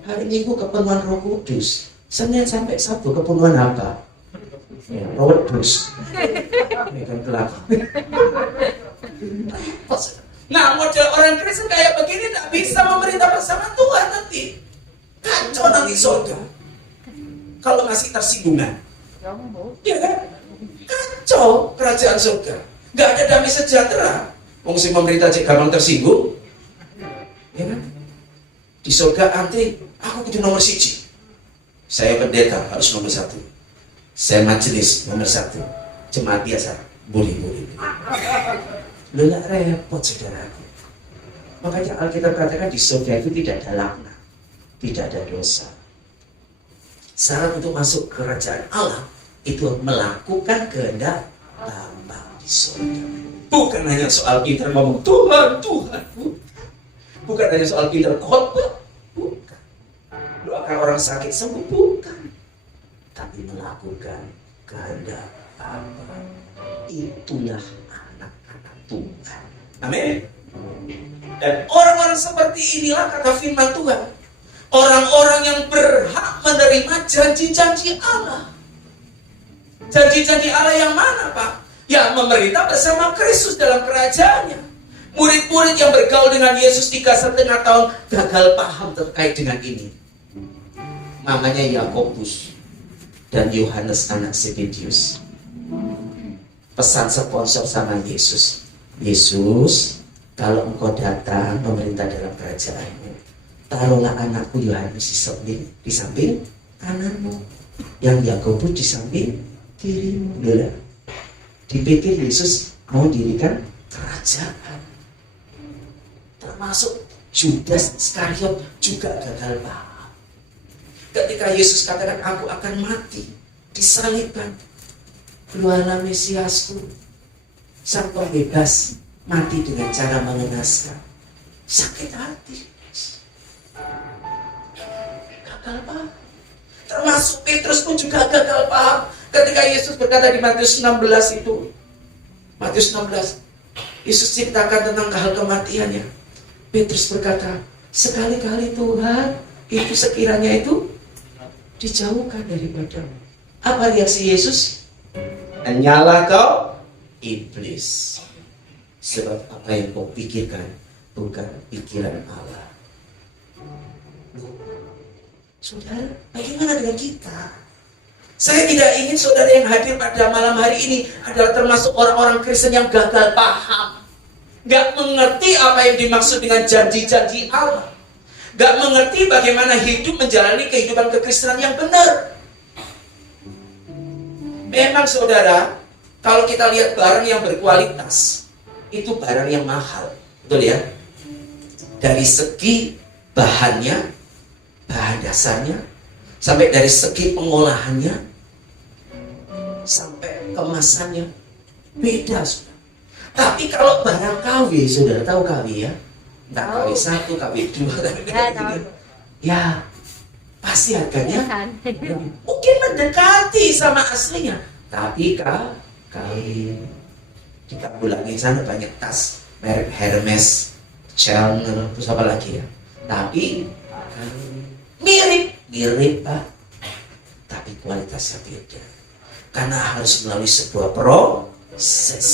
Hari Minggu kepenuhan Roh Kudus. Senin sampai Sabtu kepenuhan apa? Ya, Roh Kudus. Ini kan kelapa. Nah, model orang Kristen kayak begini tidak bisa memerintah bersama Tuhan nanti. Kacau nanti surga. Kalau masih tersinggungan. Ya kan? Kacau kerajaan surga. Gak ada damai sejahtera. Fungsi pemerintah cek gampang tersinggung. Ya kan? Di surga antri, aku kudu nomor 1. Saya pendeta harus nomor 1. Saya majelis nomor 1. Jemaat biasa boleh. Lu gak repot saudaraku. Makanya Alkitab katakan di surga itu tidak ada laknat, tidak ada dosa. Syarat untuk masuk kerajaan Allah itu melakukan kehendak Bapa di surga. Bukan hanya soal pintar ngomong Tuhan, bukan hanya soal pintar khotbah, bukan. Doakan orang sakit sembuh, bukan. Tapi melakukan kehendak Bapa. Itulah anak-anak Tuhan. Amin. Dan orang-orang seperti inilah kata firman Tuhan, orang-orang yang berhak menerima janji-janji Allah. Janji-janji Allah yang mana, Pak? Yang memerintah bersama Kristus dalam kerajaannya. Murid-murid yang bergaul dengan Yesus 3,5 tahun gagal paham terkait dengan ini. Namanya Yakobus dan Yohanes anak Zebedius. Pesan sponsor sama Yesus. Yesus, kalau engkau datang memerintah dalam kerajaanmu, taruhlah anakku Yohanes di samping kananmu, yang Yakobus di samping kirimu. Dipikir Yesus mau dirikan kerajaan. Termasuk Judas Iskariot juga gagal paham. Ketika Yesus katakan aku akan mati, disalibkan, keluarlah Mesiasku, sang pembebas, mati dengan cara mengenaskan. Sakit hati. Gagal paham. Termasuk Petrus pun juga gagal paham. Ketika Yesus berkata di Matius 16 itu, Matius 16, Yesus ceritakan tentang hal kematiannya. Petrus berkata, sekali-kali Tuhan, itu sekiranya itu dijauhkan daripadamu. Apa reaksi Yesus? Hanyalah kau iblis. Sebab apa yang kau pikirkan bukan pikiran Allah. Saudara, bagaimana dengan kita? Saya tidak ingin saudara yang hadir pada malam hari ini adalah termasuk orang-orang Kristen yang gagal paham. Gak mengerti apa yang dimaksud dengan janji-janji Allah. Gak mengerti bagaimana hidup menjalani kehidupan kekristenan yang benar. Memang saudara, kalau kita lihat barang yang berkualitas, itu barang yang mahal. Betul ya? Dari segi bahannya, bahan dasarnya, sampai dari segi pengolahannya, sampai kemasannya, beda saudara. Tapi kalau barang KW, saudara tahu KW ya? Entah KW 1, KW 2, Ya, tahu. ya pasti harganya mungkin mendekati sama aslinya. Tapi KW di kampung lagi sana banyak tas merek Hermes, Chanel, terus apa lagi ya? Tapi mirip Pak, tapi kualitasnya beda karena harus melalui sebuah proses.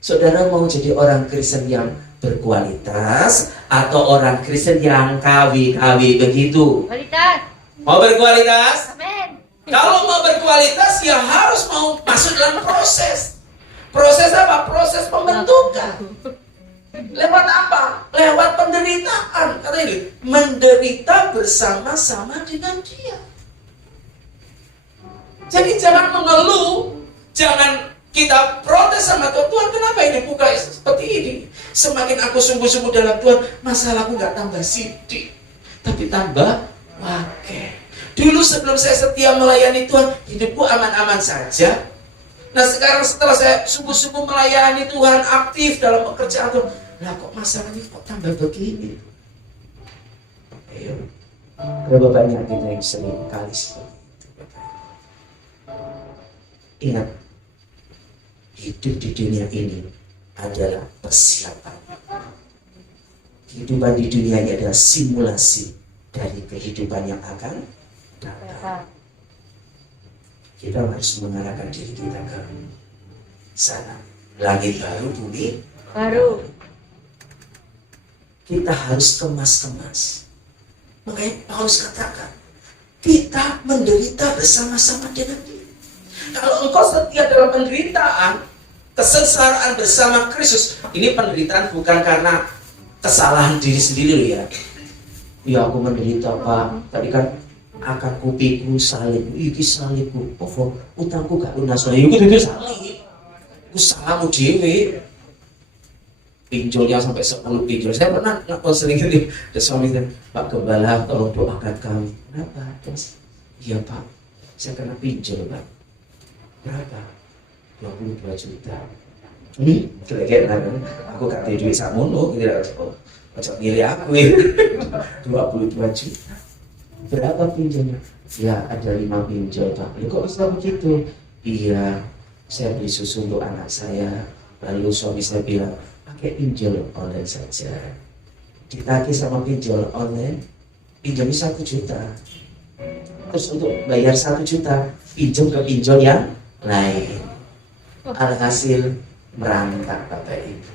Saudara mau jadi orang Kristen yang berkualitas atau orang Kristen yang KW begitu? Kualitas. Mau berkualitas? Amin. Kalau mau berkualitas ya harus mau masuk dalam proses. Proses apa? Proses pembentukan. Lewat apa? Lewat penderitaan. Kata ini, menderita bersama-sama dengan Dia. Jadi jangan mengeluh, jangan kita protes sama Tuhan. Tuhan, kenapa ini buka seperti ini? Semakin aku sungguh-sungguh dalam Tuhan, masalahku nggak tambah sidik, tapi tambah wakil. Dulu sebelum saya setia melayani Tuhan, hidupku aman-aman saja. Nah sekarang setelah saya sungguh-sungguh melayani Tuhan, aktif dalam pekerjaan Tuhan, lah kok masalahnya kok tambah begini? Ayo, berapa banyak kita yang sering kali seperti itu? Ingat, hidup di dunia ini adalah persiapan. Kehidupan di dunia ini adalah simulasi dari kehidupan yang akan datang. Kita harus mengarahkan diri kita ke sana. Langit baru, bumi Baru. kita harus kemas-kemas. Makanya Paulus katakan, kita menderita bersama-sama dengan Dia. Kalau engkau setia dalam penderitaan, kesengsaraan bersama Kristus, ini penderitaan bukan karena kesalahan diri sendiri loh ya. Ya aku menderita Pak, tadi kan akad kupiku salib, iki salibku, oh utangku gak lunas, ya itu salib, aku salahmu dewe. Pinjolnya sampai 10 pinjol. Saya pernah konseling ini, ada suami dan Pak Gembala tolong doakan kami. Kenapa? Terus, iya Pak, saya kena pinjol Pak. Berapa? 22 juta. Kira-kira aku gak ada duit sakmono, kira-kira ojo milih aku ya. 22 juta. Berapa pinjolnya? Ya ada 5 pinjol Pak. Kok bisa begitu? Iya, saya beli susu untuk anak saya. Lalu suami saya bilang, pakai pinjol online saja. Ditagih sama pinjol online, pinjamnya 1 juta. Terus untuk bayar 1 juta, pinjam ke pinjol yang lain. Alhasil merantak Bapak Ibu.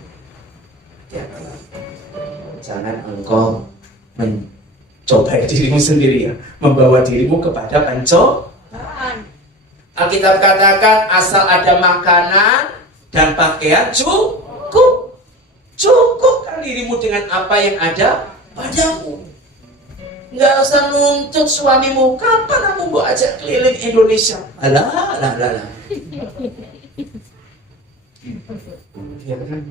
Hati-hati. Jangan engkau mencoba dirimu sendiri ya, membawa dirimu kepada pencobaan. Alkitab katakan asal ada makanan dan pakaian cukupkan dirimu dengan apa yang ada padamu. Nggak usah nuntut suamimu, kapan aku mau ajak keliling Indonesia? Alah. Ya kan?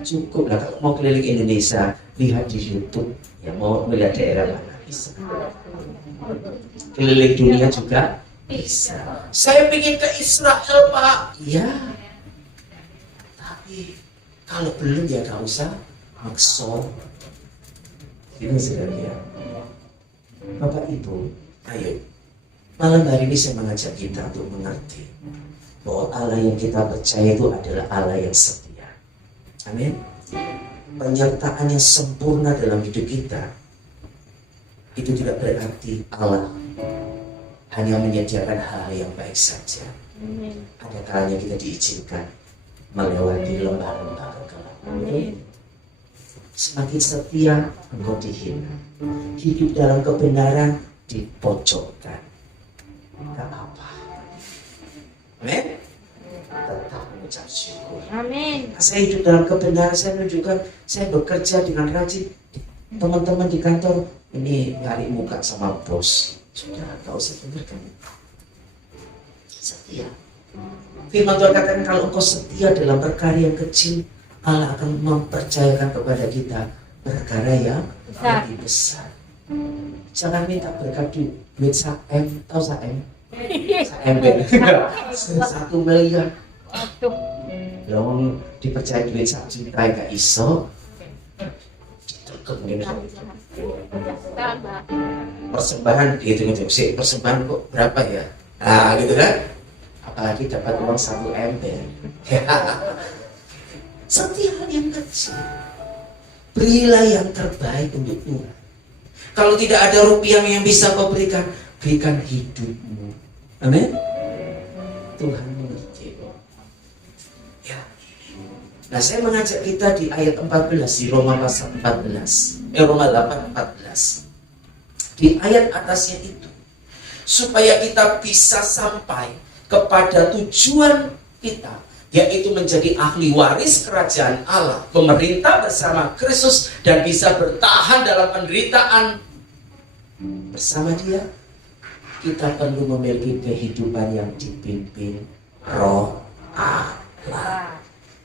Cukup lah kalau mau keliling Indonesia, lihat di YouTube. Ya mau melihat daerah mana bisa. Keliling dunia juga bisa. Saya ingin ke Israel Pak. Iya. Tapi kalau belum ya gak usah maksa. Ini saudara ya. Bapak Ibu, ayo. Malam hari ini saya mengajak kita untuk mengerti bahwa Allah yang kita percaya itu adalah Allah yang setia. Amin. Penyertaan yang sempurna dalam hidup kita itu tidak berarti Allah hanya menyediakan hal yang baik saja. Ada kalanya kita diizinkan melewati lembah-lembah kegelapan. Semakin setia engkau dihina, hidup dalam kebenaran dipojokkan, gak apa-apa. Amin. Tetap mengucap syukur. Amin. Saya hidup dalam kebenaran, saya menunjukkan saya bekerja dengan rajin. Teman-teman di kantor ini nyari muka sama bos, sudah gak usah dengarkan. Setia. Firman Tuhan katakan kalau engkau setia dalam perkara yang kecil, Allah akan mempercayakan kepada kita perkara yang Besar. lebih besar. Jangan minta berkat duit saem, tahu saem? Saem 1 miliar. Waduh. Belum dipercaya duit 1 juta gak iso. Tambah. Persembahan dihitung-hitung sih, persembahan kok berapa ya? Nah gitu kan? Apalagi dapat uang 1 ember. Setiap yang kecil, berilah yang terbaik untuk Tuhan. Kalau tidak ada rupiah yang bisa kau berikan, berikan hidupmu. Amin. Tuhan mengerti. Ya. Nah, saya mengajak kita di ayat 14 di Roma pasal 14, Roma 8:14. Di ayat atasnya itu, supaya kita bisa sampai kepada tujuan kita, yaitu menjadi ahli waris kerajaan Allah, pemerintah bersama Kristus, dan bisa bertahan dalam penderitaan bersama Dia. Kita perlu memiliki kehidupan yang dipimpin Roh Allah.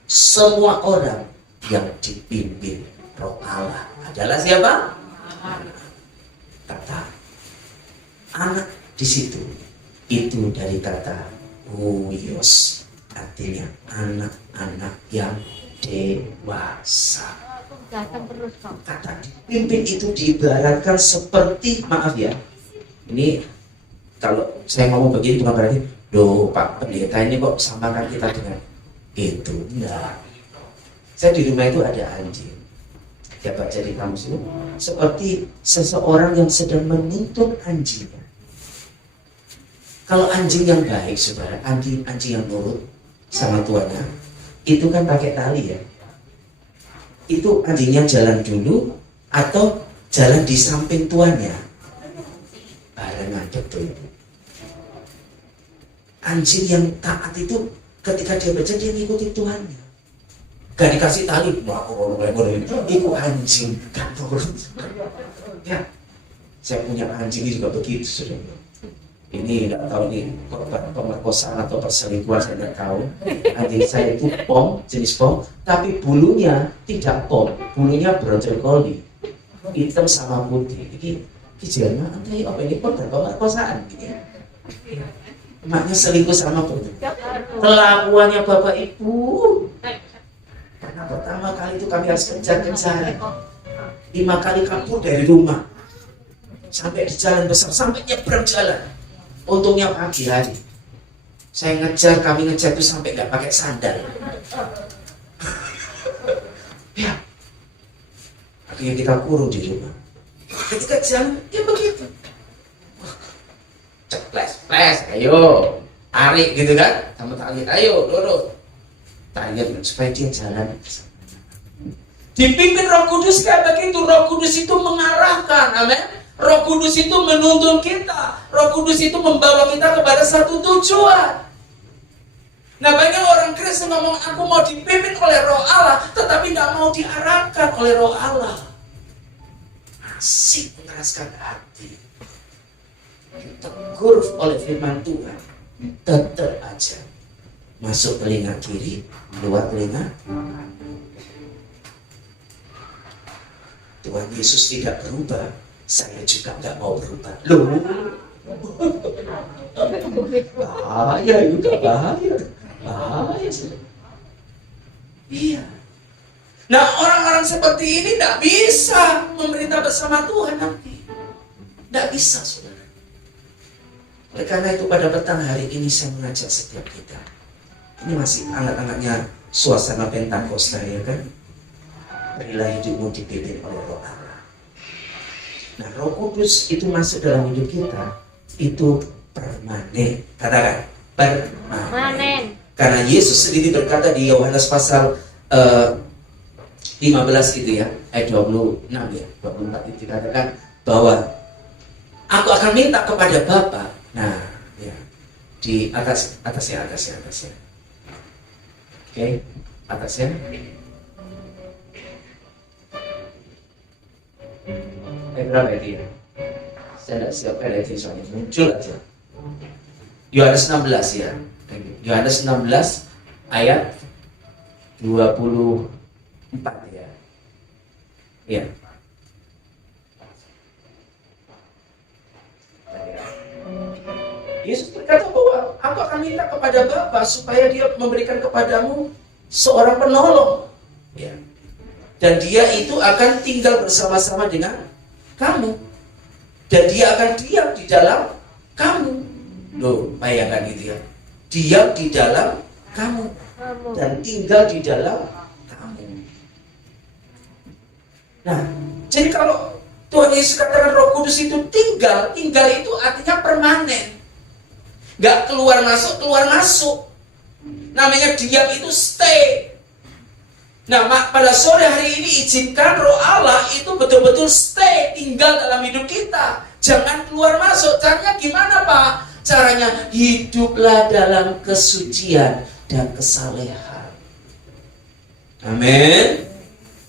Semua orang yang dipimpin Roh Allah adalah siapa? Kata anak di situ itu dari kata huios, artinya anak-anak yang dewasa. Datang terus kok. Kata dipimpin itu diibaratkan seperti, maaf ya, ini kalau saya ngomong begini bukan berarti loh Pak Pendeta ini kok samakan kita dengan itu. Enggak. Saya di rumah itu ada anjing. Ya baca di kamus itu seperti seseorang yang sedang menuntun anjingnya. Kalau anjing yang baik, saudara, anjing yang nurut sama tuannya, itu kan pakai tali ya. Itu anjingnya jalan dulu atau jalan di samping tuannya, barengan betul. Anjing yang taat itu ketika dia baca dia ngikutin tuannya, gak dikasih tali, itu anjing gak nurut. Ya, saya punya anjing juga begitu, saudara. Ini tidak tahu nih korban pemerkosaan atau perselingkuhan, saya tidak tahu. Anjing saya itu pom, jenis pom, tapi bulunya tidak pom, bulunya brojol collie, hitam sama putih. Ini jangan antai apa ini korban pemerkosaan gitu ya. Emaknya selingkuh sama putih. Kelakuannya bapak ibu. Karena pertama kali itu kami harus kejar-kejar, 5 kali kabur dari rumah, sampai di jalan besar, sampai nyebrang jalan. Untungnya pagi hari kami ngejar itu sampai nggak pakai sandal. Ya, akhirnya kita kurung di rumah. Ketika jalan, ya begitu. Ceples, ayo, tarik gitu kan, sama tali, ayo, dorong, tarik supaya dia jalan. Dipimpin Roh Kudus kayak begitu. Roh Kudus itu mengarahkan, amin. Roh Kudus itu menuntun kita. Roh Kudus itu membawa kita kepada satu tujuan. Nah, banyak orang Kristen ngomong aku mau dipimpin oleh Roh Allah, tetapi tidak mau diarahkan oleh Roh Allah. Asik mengeraskan hati, ditegur oleh firman Tuhan, tetap aja masuk telinga kiri, keluar telinga kanan. Tuhan Yesus tidak berubah, saya juga nggak mau berubah. Loh, bahaya juga, bahaya. Iya. Nah, orang-orang seperti ini tidak bisa memerintah bersama Tuhan nanti. Tidak bisa, saudara. Oleh karena itu pada petang hari ini saya mengajak setiap kita. Ini masih hangat-hangatnya suasana Pentakosta, ya kan? Berilah hidupmu dipimpin oleh Roh Allah. Nah, Roh Kudus itu masuk dalam hidup kita, itu permanen. Katakan, permanen. Karena Yesus sendiri berkata di Yohanes pasal 15 itu ya, ayat 26 ya, 24 itu dikatakan bahwa aku akan minta kepada Bapa. Nah, ya, di atasnya. Oke, atasnya. Berapa itu ya? Saya tidak siap itu soalnya muncul aja. Yohanes 16 ya. Yohanes 16 ayat 24 ya. Ya. Yesus berkata bahwa aku akan minta kepada Bapa supaya dia memberikan kepadamu seorang penolong. Ya. Dan dia itu akan tinggal bersama-sama dengan kamu. Dan dia akan diam di dalam kamu. Loh, bayangkan gitu ya. Diam di dalam kamu. Dan tinggal di dalam kamu. Nah, jadi kalau Tuhan Yesus katakan Roh Kudus itu tinggal itu artinya permanen. Gak keluar masuk. Namanya diam itu stay. Nah, pada sore hari ini izinkan Roh Allah itu betul-betul stay, tinggal dalam hidup kita. Jangan keluar masuk. Caranya gimana, Pak? Caranya hiduplah dalam kesucian dan kesalehan. Amin.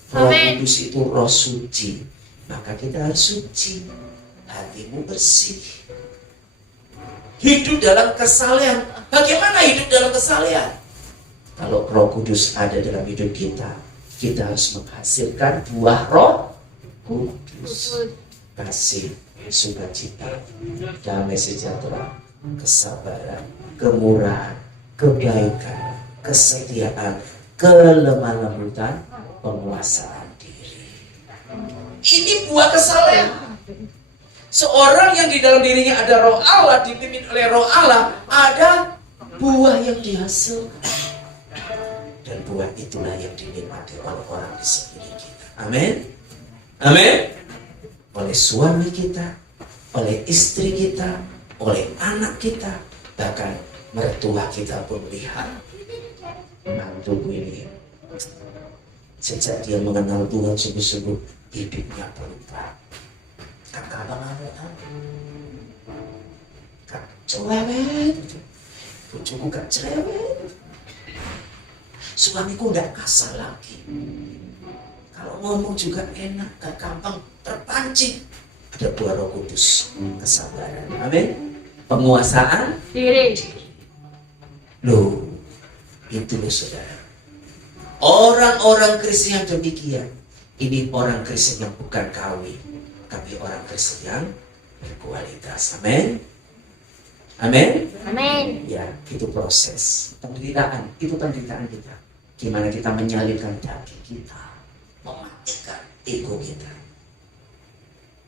Roh Kudus itu roh suci. Maka kita harus suci. Hatimu bersih. Hidup dalam kesalehan. Bagaimana hidup dalam kesalehan? Kalau Roh Kudus ada dalam hidup kita, kita harus menghasilkan buah Roh Kudus. Kasih, sukacita, damai sejahtera, kesabaran, kemurahan, kebaikan, kesetiaan, kelemah lembutan, penguasaan diri. Ini buah kesalehan. Seorang yang di dalam dirinya ada Roh Allah, dipimpin oleh Roh Allah, ada buah yang dihasilkan. Dan buah itulah yang dinikmati oleh orang di sekeliling kita. Amin. Amin. Oleh suami kita, oleh istri kita, oleh anak kita, bahkan mertua kita pun lihat mantuku ini. Sejak dia mengenal Tuhan sungguh-sungguh, hidupnya berubah. Kakak banget, kak cerewet, bujuku kak cerewet. Suamiku gak kasar lagi. Kalau ngomong juga enak, gak gampang terpancing. Ada buah Roh Kudus, kesabaran. Amin. Penguasaan diri. Loh, itu loh saudara. Orang-orang Kristen yang demikian, ini orang Kristen yang bukan kawin, tapi orang Kristen yang berkualitas. Amin. Amin. Amin. Ya, itu proses penderitaan. Itu penderitaan kita. Gimana kita menyalibkan daging kita, mematikan ego kita.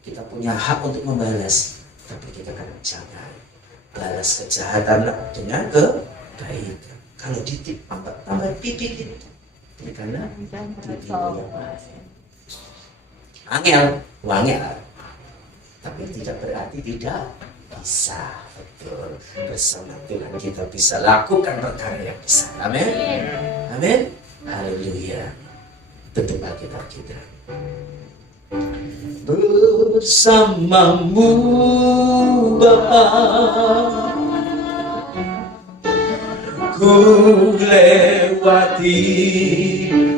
Kita punya hak untuk membalas, tapi kita kadang jangan balas kejahatan dengan kebaikan. Kalau ditip tambah pipi kita, karena pipi yang angel, wangel. Tapi tidak berarti tidak bisa. Betul. Bersama Tuhan kita bisa lakukan perkara yang besar. Amin. Amin. Haleluya. Tutup Alkitab kita. Bersamamu Bapa, ku lewati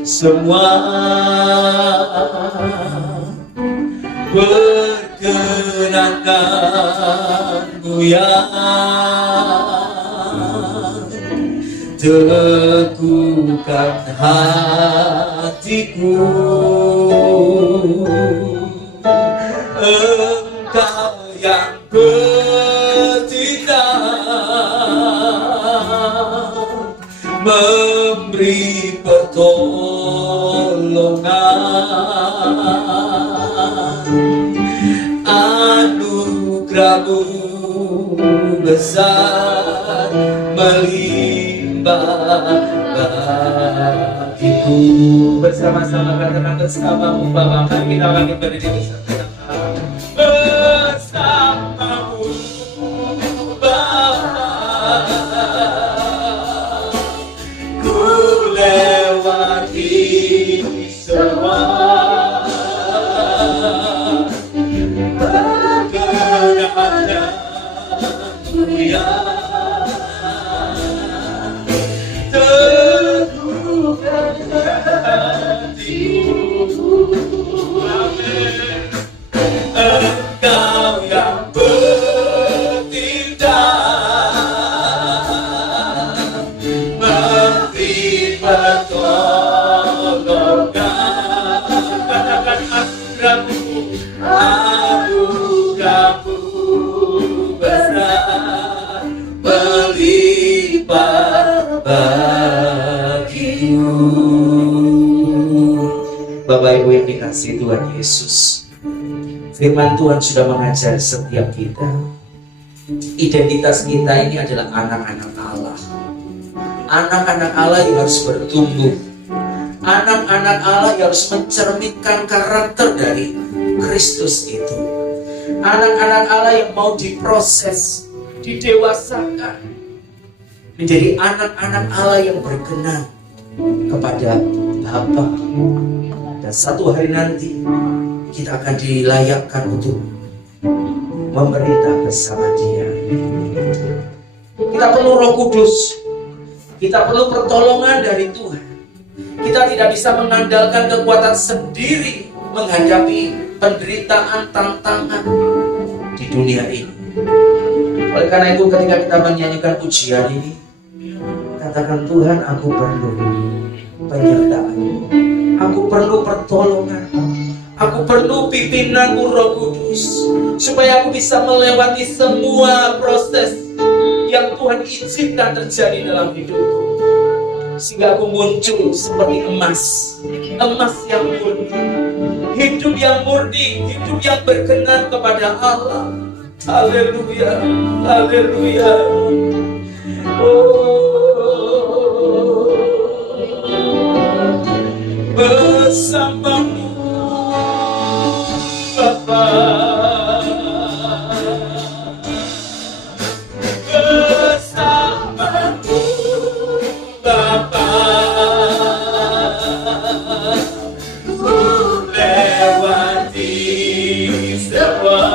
semua, perkenankan-Mu yang teguhkan hatiku. Engkau yang bertindak, memberi pertolongan. Anugerah-Mu besar, melimpah bagiku. Bersama-sama katakan bersamamu Bapa, mari kita bangkit berdiri bersama. Bersamamu Bapa, ku lewati semua perkenaanmu yang teguhkan hatiku. Amin. Engkau yang bertindak, memberi pertolongan. Katakan anugerahmu besar, melimpah bagiku. Bapak Ibu yang dikasihi Tuhan Yesus, firman Tuhan sudah mengajar setiap kita. Identitas kita ini adalah anak-anak Allah. Anak-anak Allah yang harus bertumbuh. Anak-anak Allah yang harus mencerminkan karakter dari Kristus itu. Anak-anak Allah yang mau diproses, didewasakan menjadi anak-anak Allah yang berkenan kepada Bapa. Dan satu hari nanti kita akan dilayakkan untuk memerintah bersama Dia. Kita perlu Roh Kudus. Kita perlu pertolongan dari Tuhan. Kita tidak bisa mengandalkan kekuatan sendiri menghadapi penderitaan, tantangan di dunia ini. Oleh karena itu ketika kita menyanyikan pujian ini, katakan Tuhan, aku perlu penyertaan-Mu. Aku perlu pertolongan. Aku perlu pimpinan-Mu Roh Kudus, supaya aku bisa melewati semua proses yang Tuhan izinkan terjadi dalam hidupku, sehingga aku muncul seperti emas, emas yang murni, hidup yang murni, hidup yang berkenan kepada Allah. Haleluya, haleluya. Bersamamu Bapa, bersamamu Bapa, ku lewati semua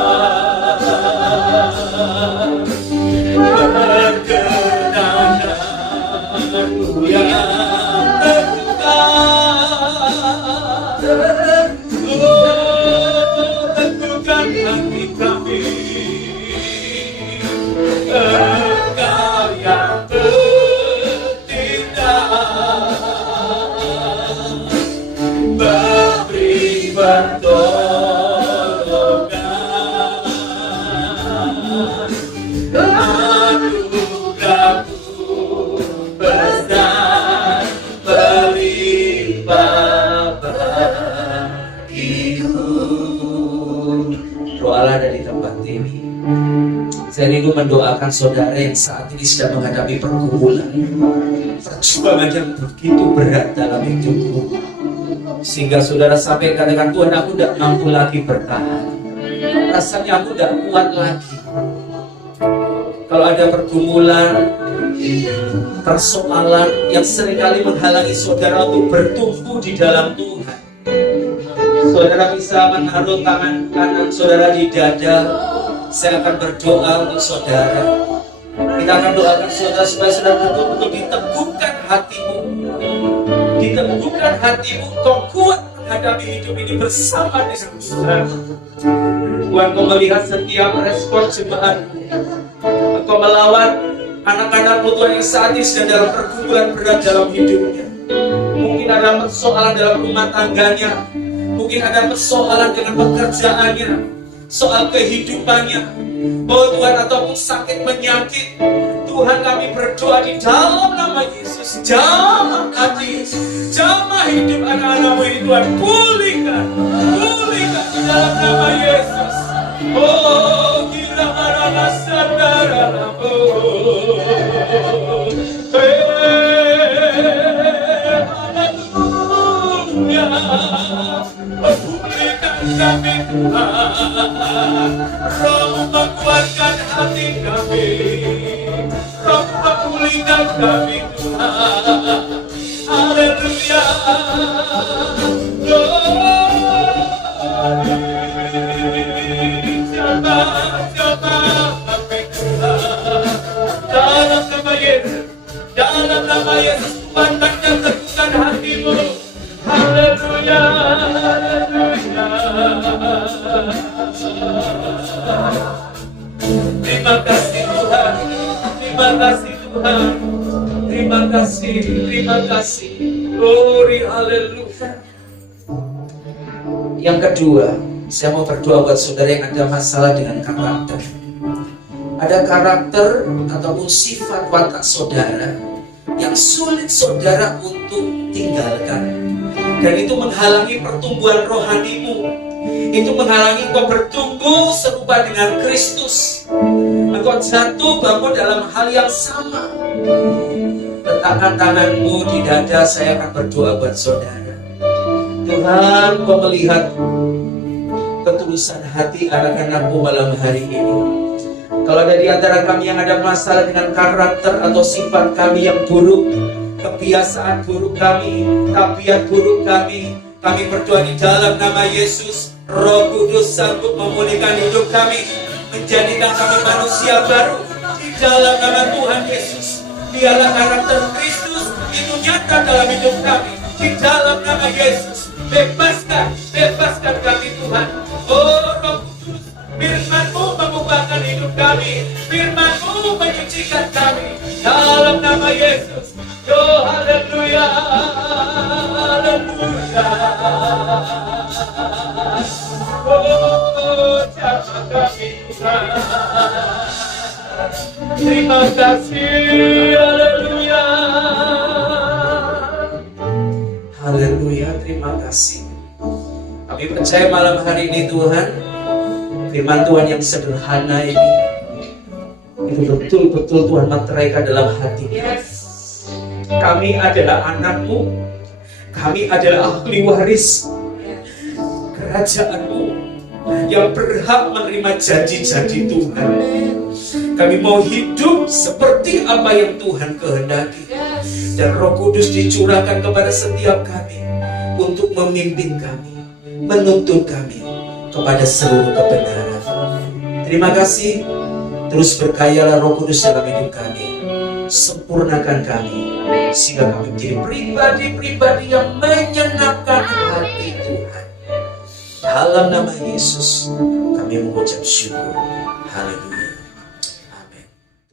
perkenananmu yang teguhkan hati kami. Engkau yang bertindak, memberi pertolongan. Anugerahmu besar, melimpah bagiku. Roh Allah dari tempat ini, saya rindu mendoakan saudara yang saat ini sedang menghadapi pergumulan, perjuangan yang begitu berat dalam hidupmu, sehingga saudara sampai katakan, Tuhan, aku tidak mampu lagi bertahan, rasanya aku tidak kuat lagi. Kalau ada pergumulan, persoalan yang seringkali menghalangi saudara untuk bertumbuh di dalam Tuhan, saudara bisa menaruh tangan kanan saudara di dada. Saya akan berdoa untuk saudara. Kita akan doakan saudara supaya saudara betul-betul diteguhkan hatimu. Diteguhkan hatimu, kau kuat menghadapi hidup ini bersama dengan Tuhan. Tuhan, kau melihat setiap respon jemaat. Kau melawan anak-anakmu Tuhan yang saat ini sedang dalam pergumulan berat dalam hidupnya. Mungkin ada persoalan dalam rumah tangganya, mungkin ada persoalan dengan pekerjaannya, soal kehidupannya, oh Tuhan, ataupun sakit penyakit. Tuhan, kami berdoa di dalam nama Yesus, jamah hati, jamah hidup anak-anakmu ini Tuhan, pulihkan, pulihkan di dalam nama Yesus. Oh, kira marah saudara, oh, pulihkan kami Tuhan, Roh menguatkan hati kami, Roh memulihkan kami Tuhan. Haleluya. Dalam nama Yesus pandang dan teguhkan hatimu. Haleluya, haleluya. Terima kasih Tuhan, terima kasih Tuhan, terima kasih. Glory, haleluya. Yang kedua, saya mau berdoa buat saudara yang ada masalah dengan karakter. Ada karakter ataupun sifat watak saudara yang sulit saudara untuk tinggalkan, dan itu menghalangi pertumbuhan rohanimu. Itu menghalangi engkau bertumbuh serupa dengan Kristus. Engkau jatuh bangun dalam hal yang sama. Letakkan tanganmu di dada, saya akan berdoa buat saudara. Tuhan, Kau melihat ketulusan hati anak-anakmu malam hari ini. Kalau ada di antara kami yang ada masalah dengan karakter atau sifat kami yang buruk, kebiasaan buruk kami, tabiat buruk kami berdoa di dalam nama Yesus. Roh Kudus sanggup memulihkan hidup kami, menjadikan kami manusia baru di dalam nama Tuhan Yesus. Biarlah karakter Kristus itu nyata dalam hidup kami di dalam nama Yesus. Bebaskan kami Tuhan. Oh Roh Kudus, firman-Mu mengubahkan hidup kami, firman-Mu menyucikan kami dalam nama Yesus. Oh haleluya, haleluya. Oh jamah kami Tuhan. Terima kasih, haleluya. Haleluya, terima kasih. Kami percaya malam hari ini Tuhan, firman Tuhan yang sederhana ini, itu betul-betul Tuhan meteraikan dalam hati. Kami adalah anak-Mu, kami adalah ahli waris kerajaan-Mu yang berhak menerima janji-janji Tuhan. Kami mau hidup seperti apa yang Tuhan kehendaki, dan Roh Kudus dicurahkan kepada setiap kami untuk memimpin kami, menuntun kami kepada seluruh kebenaran. Terima kasih. Terus berkayalah Roh Kudus dalam hidup kami, sempurnakan kami sehingga kami menjadi pribadi-pribadi yang menyenangkan hati Tuhan. Dalam nama Yesus kami mengucap syukur. Haleluya.